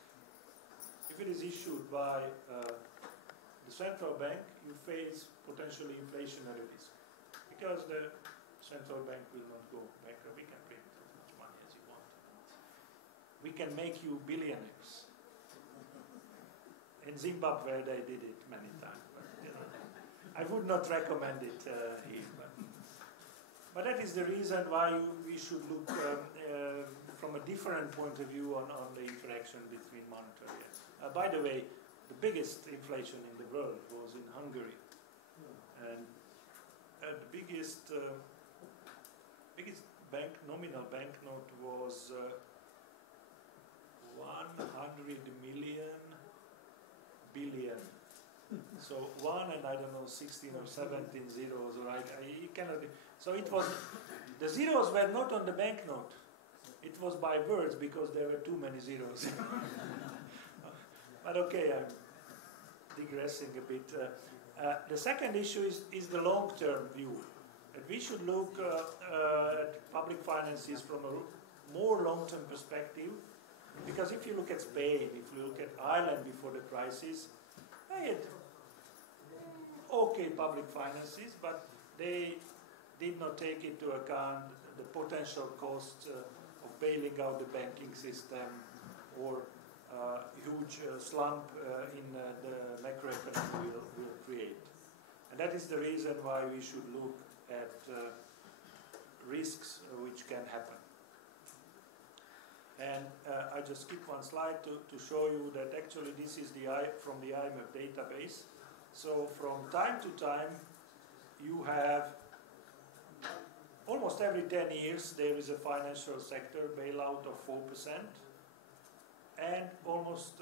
If it is issued by the central bank, you face potentially inflationary risk, because the central bank will not go bankrupt. We can print as much money as you want. We can make you billionaires. In Zimbabwe, they did it many times. But, you know, I would not recommend it here. But that is the reason why we should look from a different point of view on the interaction between monetary. By the way, the biggest inflation in the world was in Hungary. And the biggest nominal banknote was 100 billion. So 1 and I don't know 16 or 17 zeros, or you cannot. So it was, the zeros were not on the banknote. It was by words because there were too many zeros. But okay, I'm digressing a bit. The second issue is the long-term view. That we should look at public finances from a more long-term perspective, because if you look at Spain, if you look at Ireland before the crisis, they had okay public finances, but they did not take into account the potential cost of bailing out the banking system or huge slump in the macroeconomy will create. And that is the reason why we should look at risks which can happen. And I just skip one slide to show you that actually this is from the IMF database. So from time to time, you have almost every 10 years there is a financial sector bailout of 4%, and almost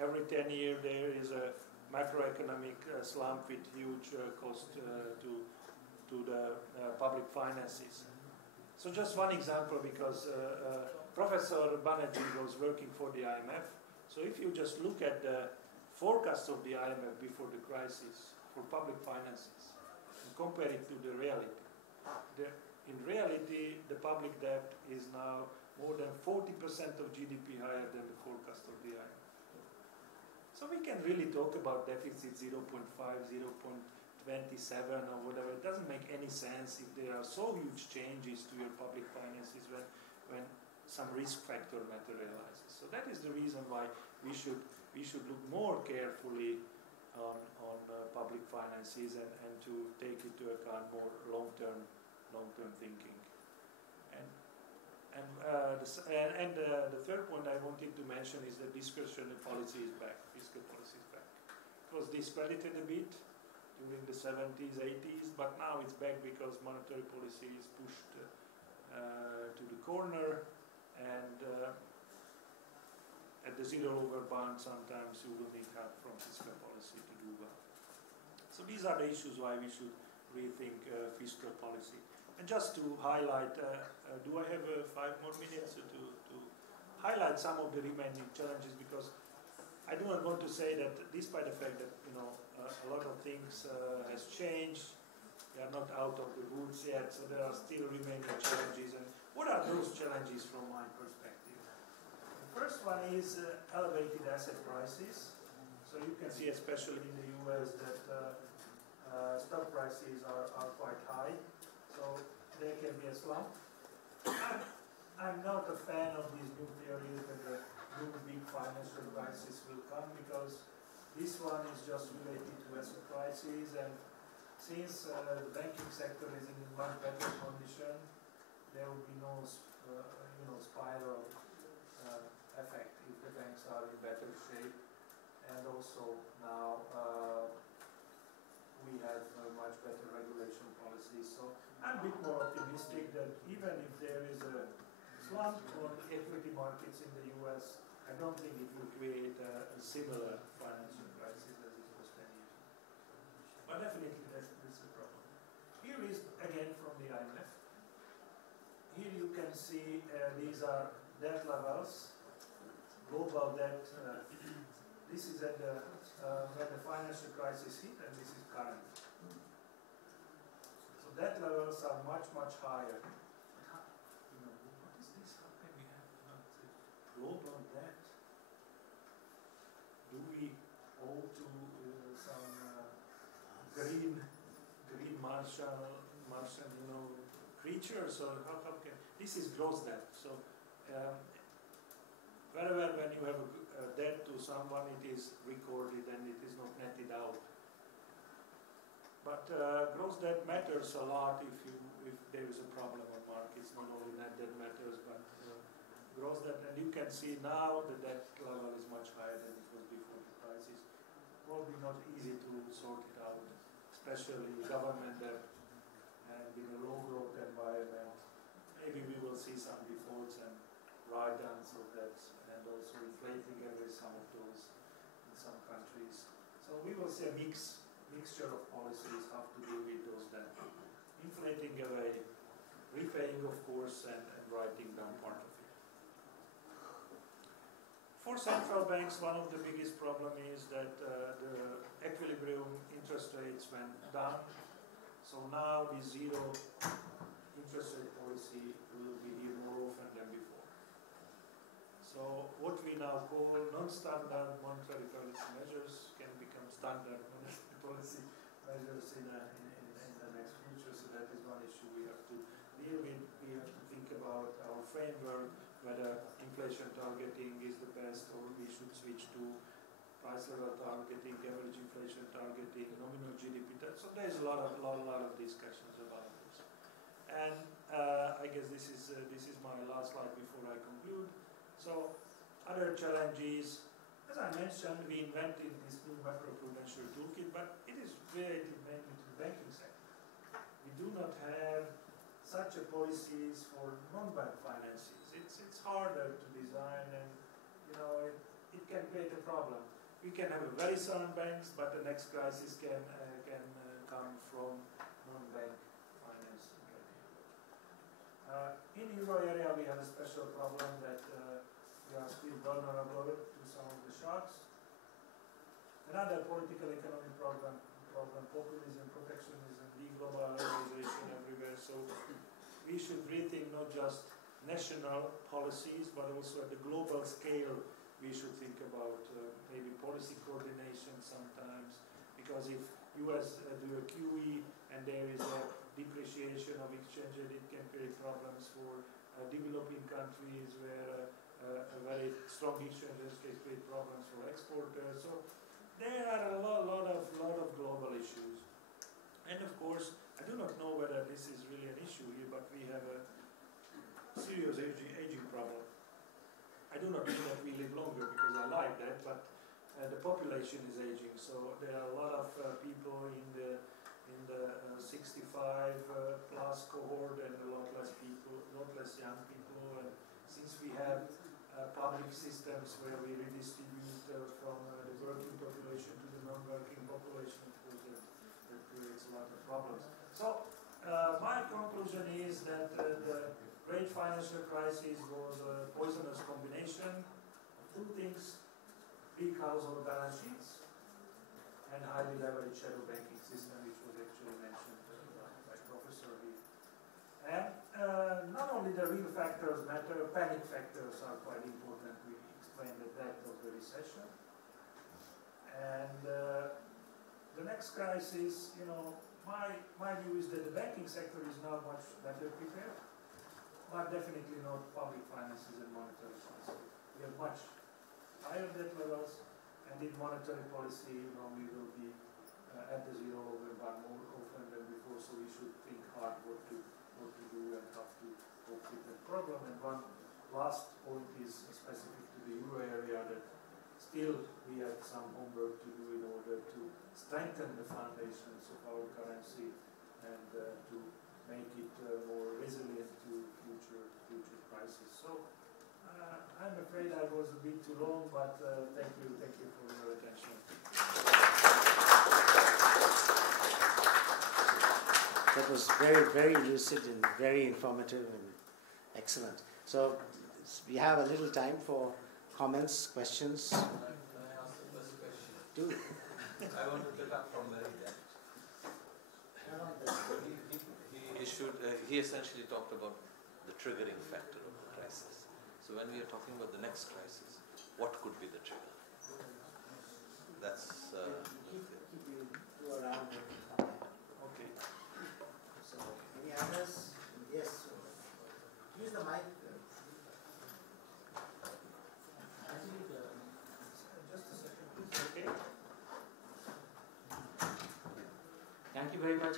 every 10 years there is a macroeconomic slump with huge cost to the public finances. So just one example, because Professor Banerjee was working for the IMF. So if you just look at the forecast of the IMF before the crisis for public finances and compare it to the reality, in reality the public debt is now more than 40% of GDP higher than the forecast of the IMF. So we can really talk about deficit 0.5, 0.27 or whatever. It doesn't make any sense if there are so huge changes to your public finances when some risk factor materializes. So that is the reason why we should look more carefully on public finances and to take into account more long-term thinking. And the third point I wanted to mention is that discretionary policy is back, fiscal policy is back. It was discredited a bit during the 70s, 80s, but now it's back because monetary policy is pushed to the corner, and at the zero over bound sometimes you will need help from fiscal policy to do well. So these are the issues why we should rethink fiscal policy. And just to highlight, do I have 5 more minutes to highlight some of the remaining challenges, because I do not want to say that despite the fact that a lot of things has changed, we are not out of the woods yet, so there are still remaining challenges. And what are those challenges from my perspective? The first one is elevated asset prices. So you can see, especially in the US, that stock prices are quite high. So there can be a slump. I'm not a fan of these new theories that the new big financial crisis will come, because this one is just related to asset prices, and since the banking sector is in much better condition, there will be no spiral effect if the banks are in better shape. And also now we have much better regulation policies. So I'm a bit more optimistic that even if there is a slump on equity markets in the US, I don't think it will create a similar financial crisis as it was 10 years ago. But definitely that's a problem. Here is again from the IMF. Here you can see these are debt levels, global debt. This is at the when the financial crisis hit, and this is current. So debt levels are much higher. What is this? How can we have global debt? Do we owe to some green Martian creatures, or how can this is gross debt? So wherever when you have a debt to someone, it is recorded and it is not netted out. But gross debt matters a lot if there is a problem on markets. Not only net debt matters, but gross debt. And you can see now the debt level is much higher than it was before the crisis. Probably not easy to sort it out, especially government debt, and in a low growth environment. Maybe we will see some defaults and write-downs of that, and also inflating every some of those in some countries. So we will see a mixture of policies how to deal with those debt. Inflating away, repaying of course, and writing down part of it. For central banks, one of the biggest problem is that the equilibrium interest rates went down. So now the zero interest rate policy will be here more often than before. So what we now call non-standard monetary policy measures can become standard monetary policy measures in the next future. So that is one issue we have to deal with. We have to think about our framework, whether inflation targeting is the best, or we should switch to price level targeting, average inflation targeting, nominal GDP. So there is a lot of discussions about this. And I guess this is my last slide before I conclude. So other challenges, as I mentioned, we invented this new macroprudential toolkit, but it is related mainly to the banking sector. We do not have such a policies for non-bank finances. It's harder to design, and it can create a problem. We can have a very sound banks, but the next crisis can come from non-bank finance. In euro area, we have a special problem that we are still vulnerable to some of the shocks. Another political economic problem, populism, protectionism, deglobalization everywhere. So we should rethink not just national policies, but also at the global scale. We should think about maybe policy coordination sometimes, because if US do a QE and there is a depreciation of exchange rate, it can create problems for developing countries where a very strong exchange rate can create problems for exporters. So there are a lot of global issues. And of course, I do not know whether this is really an issue here, but we have a serious aging problem. I do not mean that we live longer, because I like that, but the population is aging. So there are a lot of people in the 65 plus cohort, and a lot less young people. And since we have public systems where we redistribute from the working population to the non-working population, of course that creates a lot of problems. So my conclusion is that the great financial crisis was a poisonous combination of two things: big household balance sheets and highly leveraged shadow banking system, which was actually mentioned by Professor Lee. And not only the real factors matter, panic factors are quite important. We explained the depth of the recession. And the next crisis, my view is that the banking sector is now much better prepared, but definitely not public finances and monetary policy. We have much higher debt levels, and in monetary policy, we will be at the zero bar more often than before. So we should think hard what to do and how to cope with that problem. And one last point is specific to the euro area, that still we have some homework to do in order to strengthen the foundations of our currency and to make it more resilient to future crises. So I'm afraid I was a bit too long, but thank you for your attention. That was very, very lucid and very informative and excellent. So we have a little time for comments, questions. Can I ask the first question? Do. I want to pick up from where he left. He essentially talked about the triggering factor of the crisis. So when we are talking about the next crisis, what could be the trigger? That's Keep you around. Okay. So any others? Yes. Use the mic. Just a second, please. Okay. Thank you very much.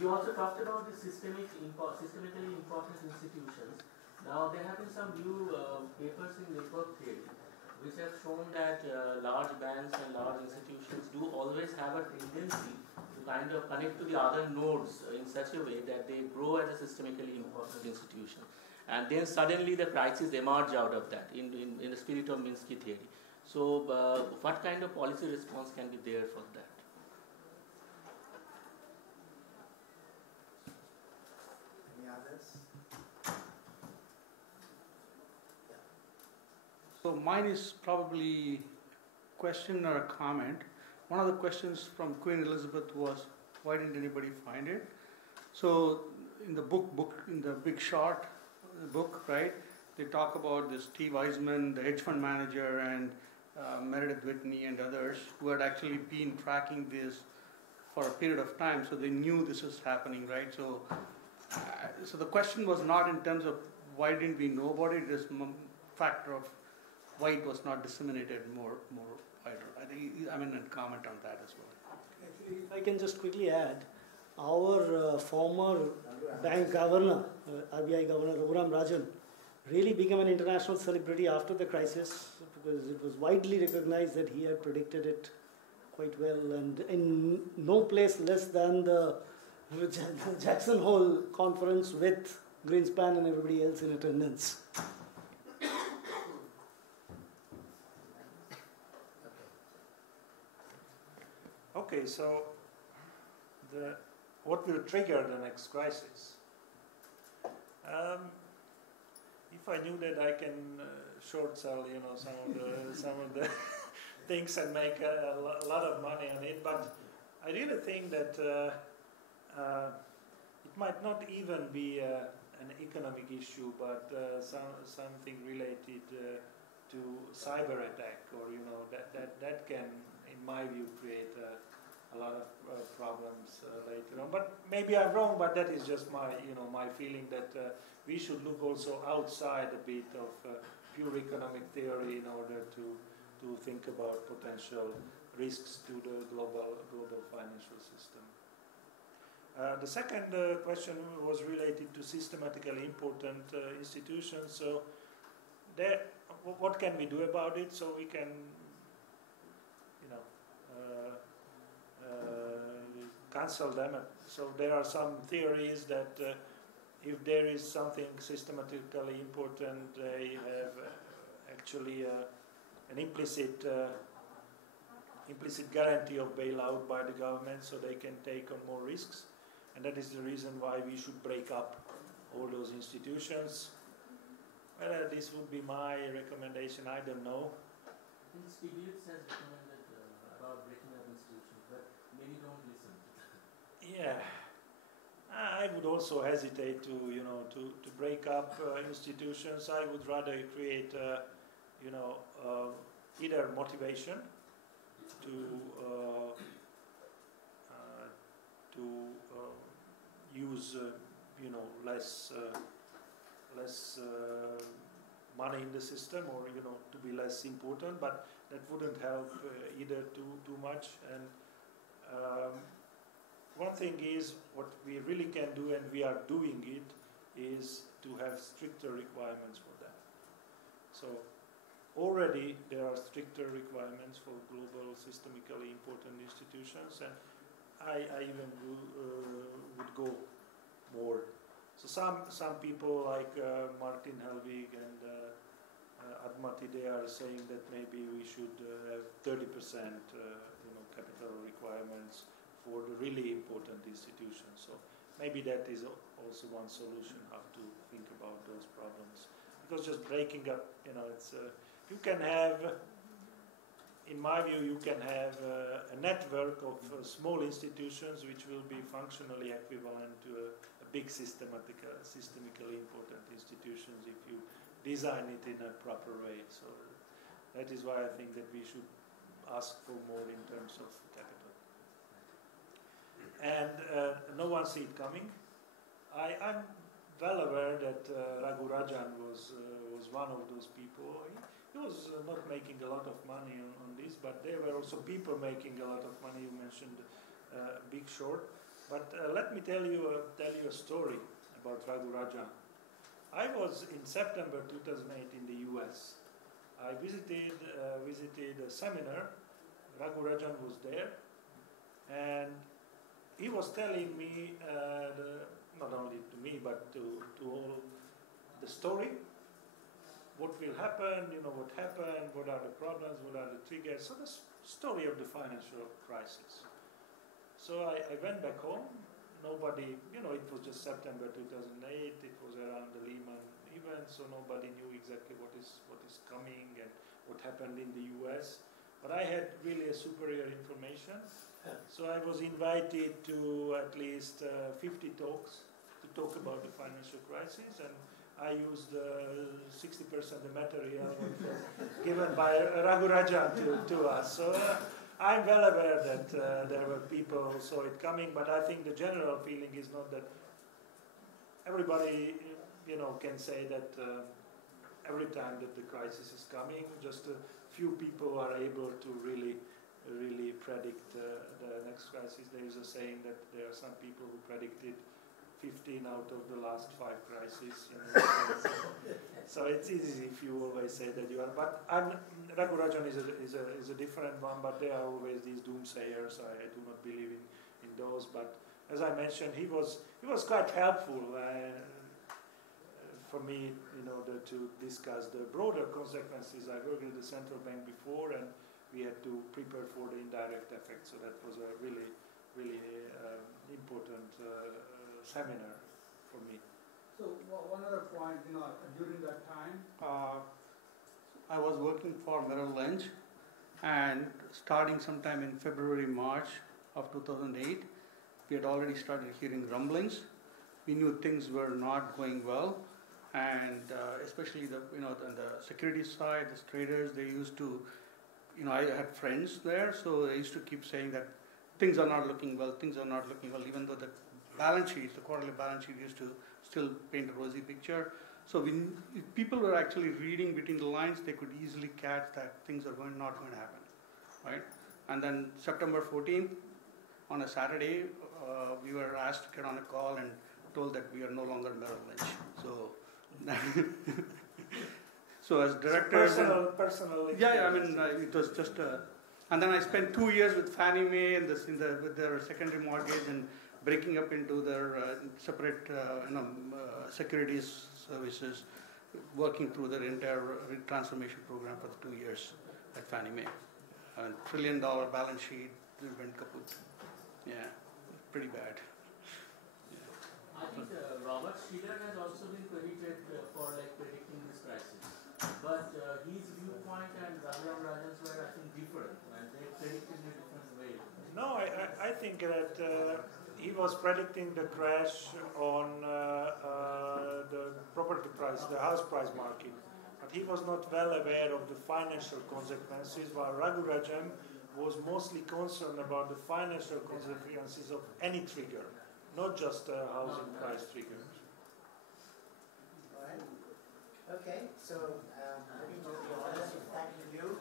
You also talked about the systemically important institutions. Now there have been some new papers in network theory which have shown that large banks and large institutions do always have a tendency to kind of connect to the other nodes in such a way that they grow as a systemically important institution. And then suddenly the crisis emerge out of that in the spirit of Minsky theory. So what kind of policy response can be there for that? Any others? So mine is probably a question or a comment. One of the questions from Queen Elizabeth was, why didn't anybody find it? So in the in the Big Short book, right, they talk about this Steve Eisman, the hedge fund manager, and Meredith Whitney and others who had actually been tracking this for a period of time, so they knew this was happening, right? So the question was not in terms of why didn't we know about it, it is a factor of why it was not disseminated more wider. I think, and comment on that as well. Actually, if I can just quickly add, our former bank governor, RBI Governor Raghuram Rajan, really became an international celebrity after the crisis because it was widely recognized that he had predicted it quite well, and in no place less than the Jackson Hole conference with Greenspan and everybody else in attendance. Okay, so what will trigger the next crisis? If I knew that I can short sell, some of the things and make a lot of money on it, but I really think that it might not even be an economic issue, but something related to cyber attack, or that can, in my view, create a lot of problems later on. But maybe I'm wrong, but that is just my my feeling that we should look also outside a bit of pure economic theory in order to think about potential risks to the global financial system. The second question was related to systematically important institutions. So, what can we do about it? So we can, cancel them. So there are some theories that if there is something systematically important, they have actually an implicit guarantee of bailout by the government, so they can take on more risks, and that is the reason why we should break up all those institutions. Well, this would be my recommendation. I don't know. I think Stiglitz has recommended about breaking up institutions, but many don't listen. Yeah, I would also hesitate to break up institutions. I would rather create either motivation to use less money in the system, or to be less important, but that wouldn't help either too much. And one thing is, what we really can do, and we are doing it, is to have stricter requirements for that. So already there are stricter requirements for global systemically important institutions, and I even would go more. So some people like Martin Helvig and Admati, they are saying that maybe we should have 30% capital requirements for the really important institutions. So maybe that is also one solution, how to think about those problems. Because just breaking up, it's you can have, in my view, you can have a network of small institutions which will be functionally equivalent to a big systemically important institutions if you design it in a proper way. So that is why I think that we should ask for more in terms of capital. And no one see it coming. I'm well aware that Raghu Rajan was one of those people. He was not making a lot of money on this, but there were also people making a lot of money. You mentioned Big Short, but let me tell you a story about Raghu Rajan. I was in September 2008 in the US. I visited a seminar. Raghu Rajan was there, and he was telling me, not only to me, but to all, the story, what will happen, what happened, what are the problems, what are the triggers, so the story of the financial crisis. So I went back home. Nobody, it was just September 2008, it was around the Lehman event, so nobody knew exactly what is coming and what happened in the US. But I had really a superior information. So I was invited to at least 50 talks to talk about the financial crisis, and I used 60% of the material given by Raghu Rajan to us. So I'm well aware that there were people who saw it coming, but I think the general feeling is not that everybody, can say that every time that the crisis is coming, just a few people are able to really predict the next crisis. There is a saying that there are some people who predicted 15 out of the last 5 crises. So it's easy if you always say that you are. But Raghu Rajan is a different one, but there are always these doomsayers. I do not believe in those. But as I mentioned, he was quite helpful for me in order to discuss the broader consequences. I worked at the central bank before, and we had to prepare for the indirect effects. So that was a really important seminar for me. So So one other point, during that time, I was working for Merrill Lynch, and starting sometime in February, March of 2008, we had already started hearing rumblings. We knew things were not going well, and especially on the security side, the traders, they used to, I had friends there, so they used to keep saying that things are not looking well, even though the balance sheets, the quarterly balance sheet used to still paint a rosy picture. So if people were actually reading between the lines, they could easily catch that things are not going to happen, right? And then September 14th, on a Saturday, we were asked to get on a call and told that we are no longer Merrill Lynch. So, so as directors, personal. Yeah, I mean, it was just. And then I spent 2 years with Fannie Mae with their secondary mortgage and breaking up into their separate, securities services, working through their entire transformation program for the 2 years at Fannie Mae. A $1 trillion balance sheet went kaput. Yeah, pretty bad. I think Robert Shiller has also been credited for predicting this crisis. But his viewpoint and Raghuram Rajan's were, I think, different, and they predicted in a different way. No, I think that he was predicting the crash on the property price, the house price market. But he was not well aware of the financial consequences, while Raghu Rajan was mostly concerned about the financial consequences of any trigger, not just a housing price trigger. All right. Okay, so let me move the audience. Thank you.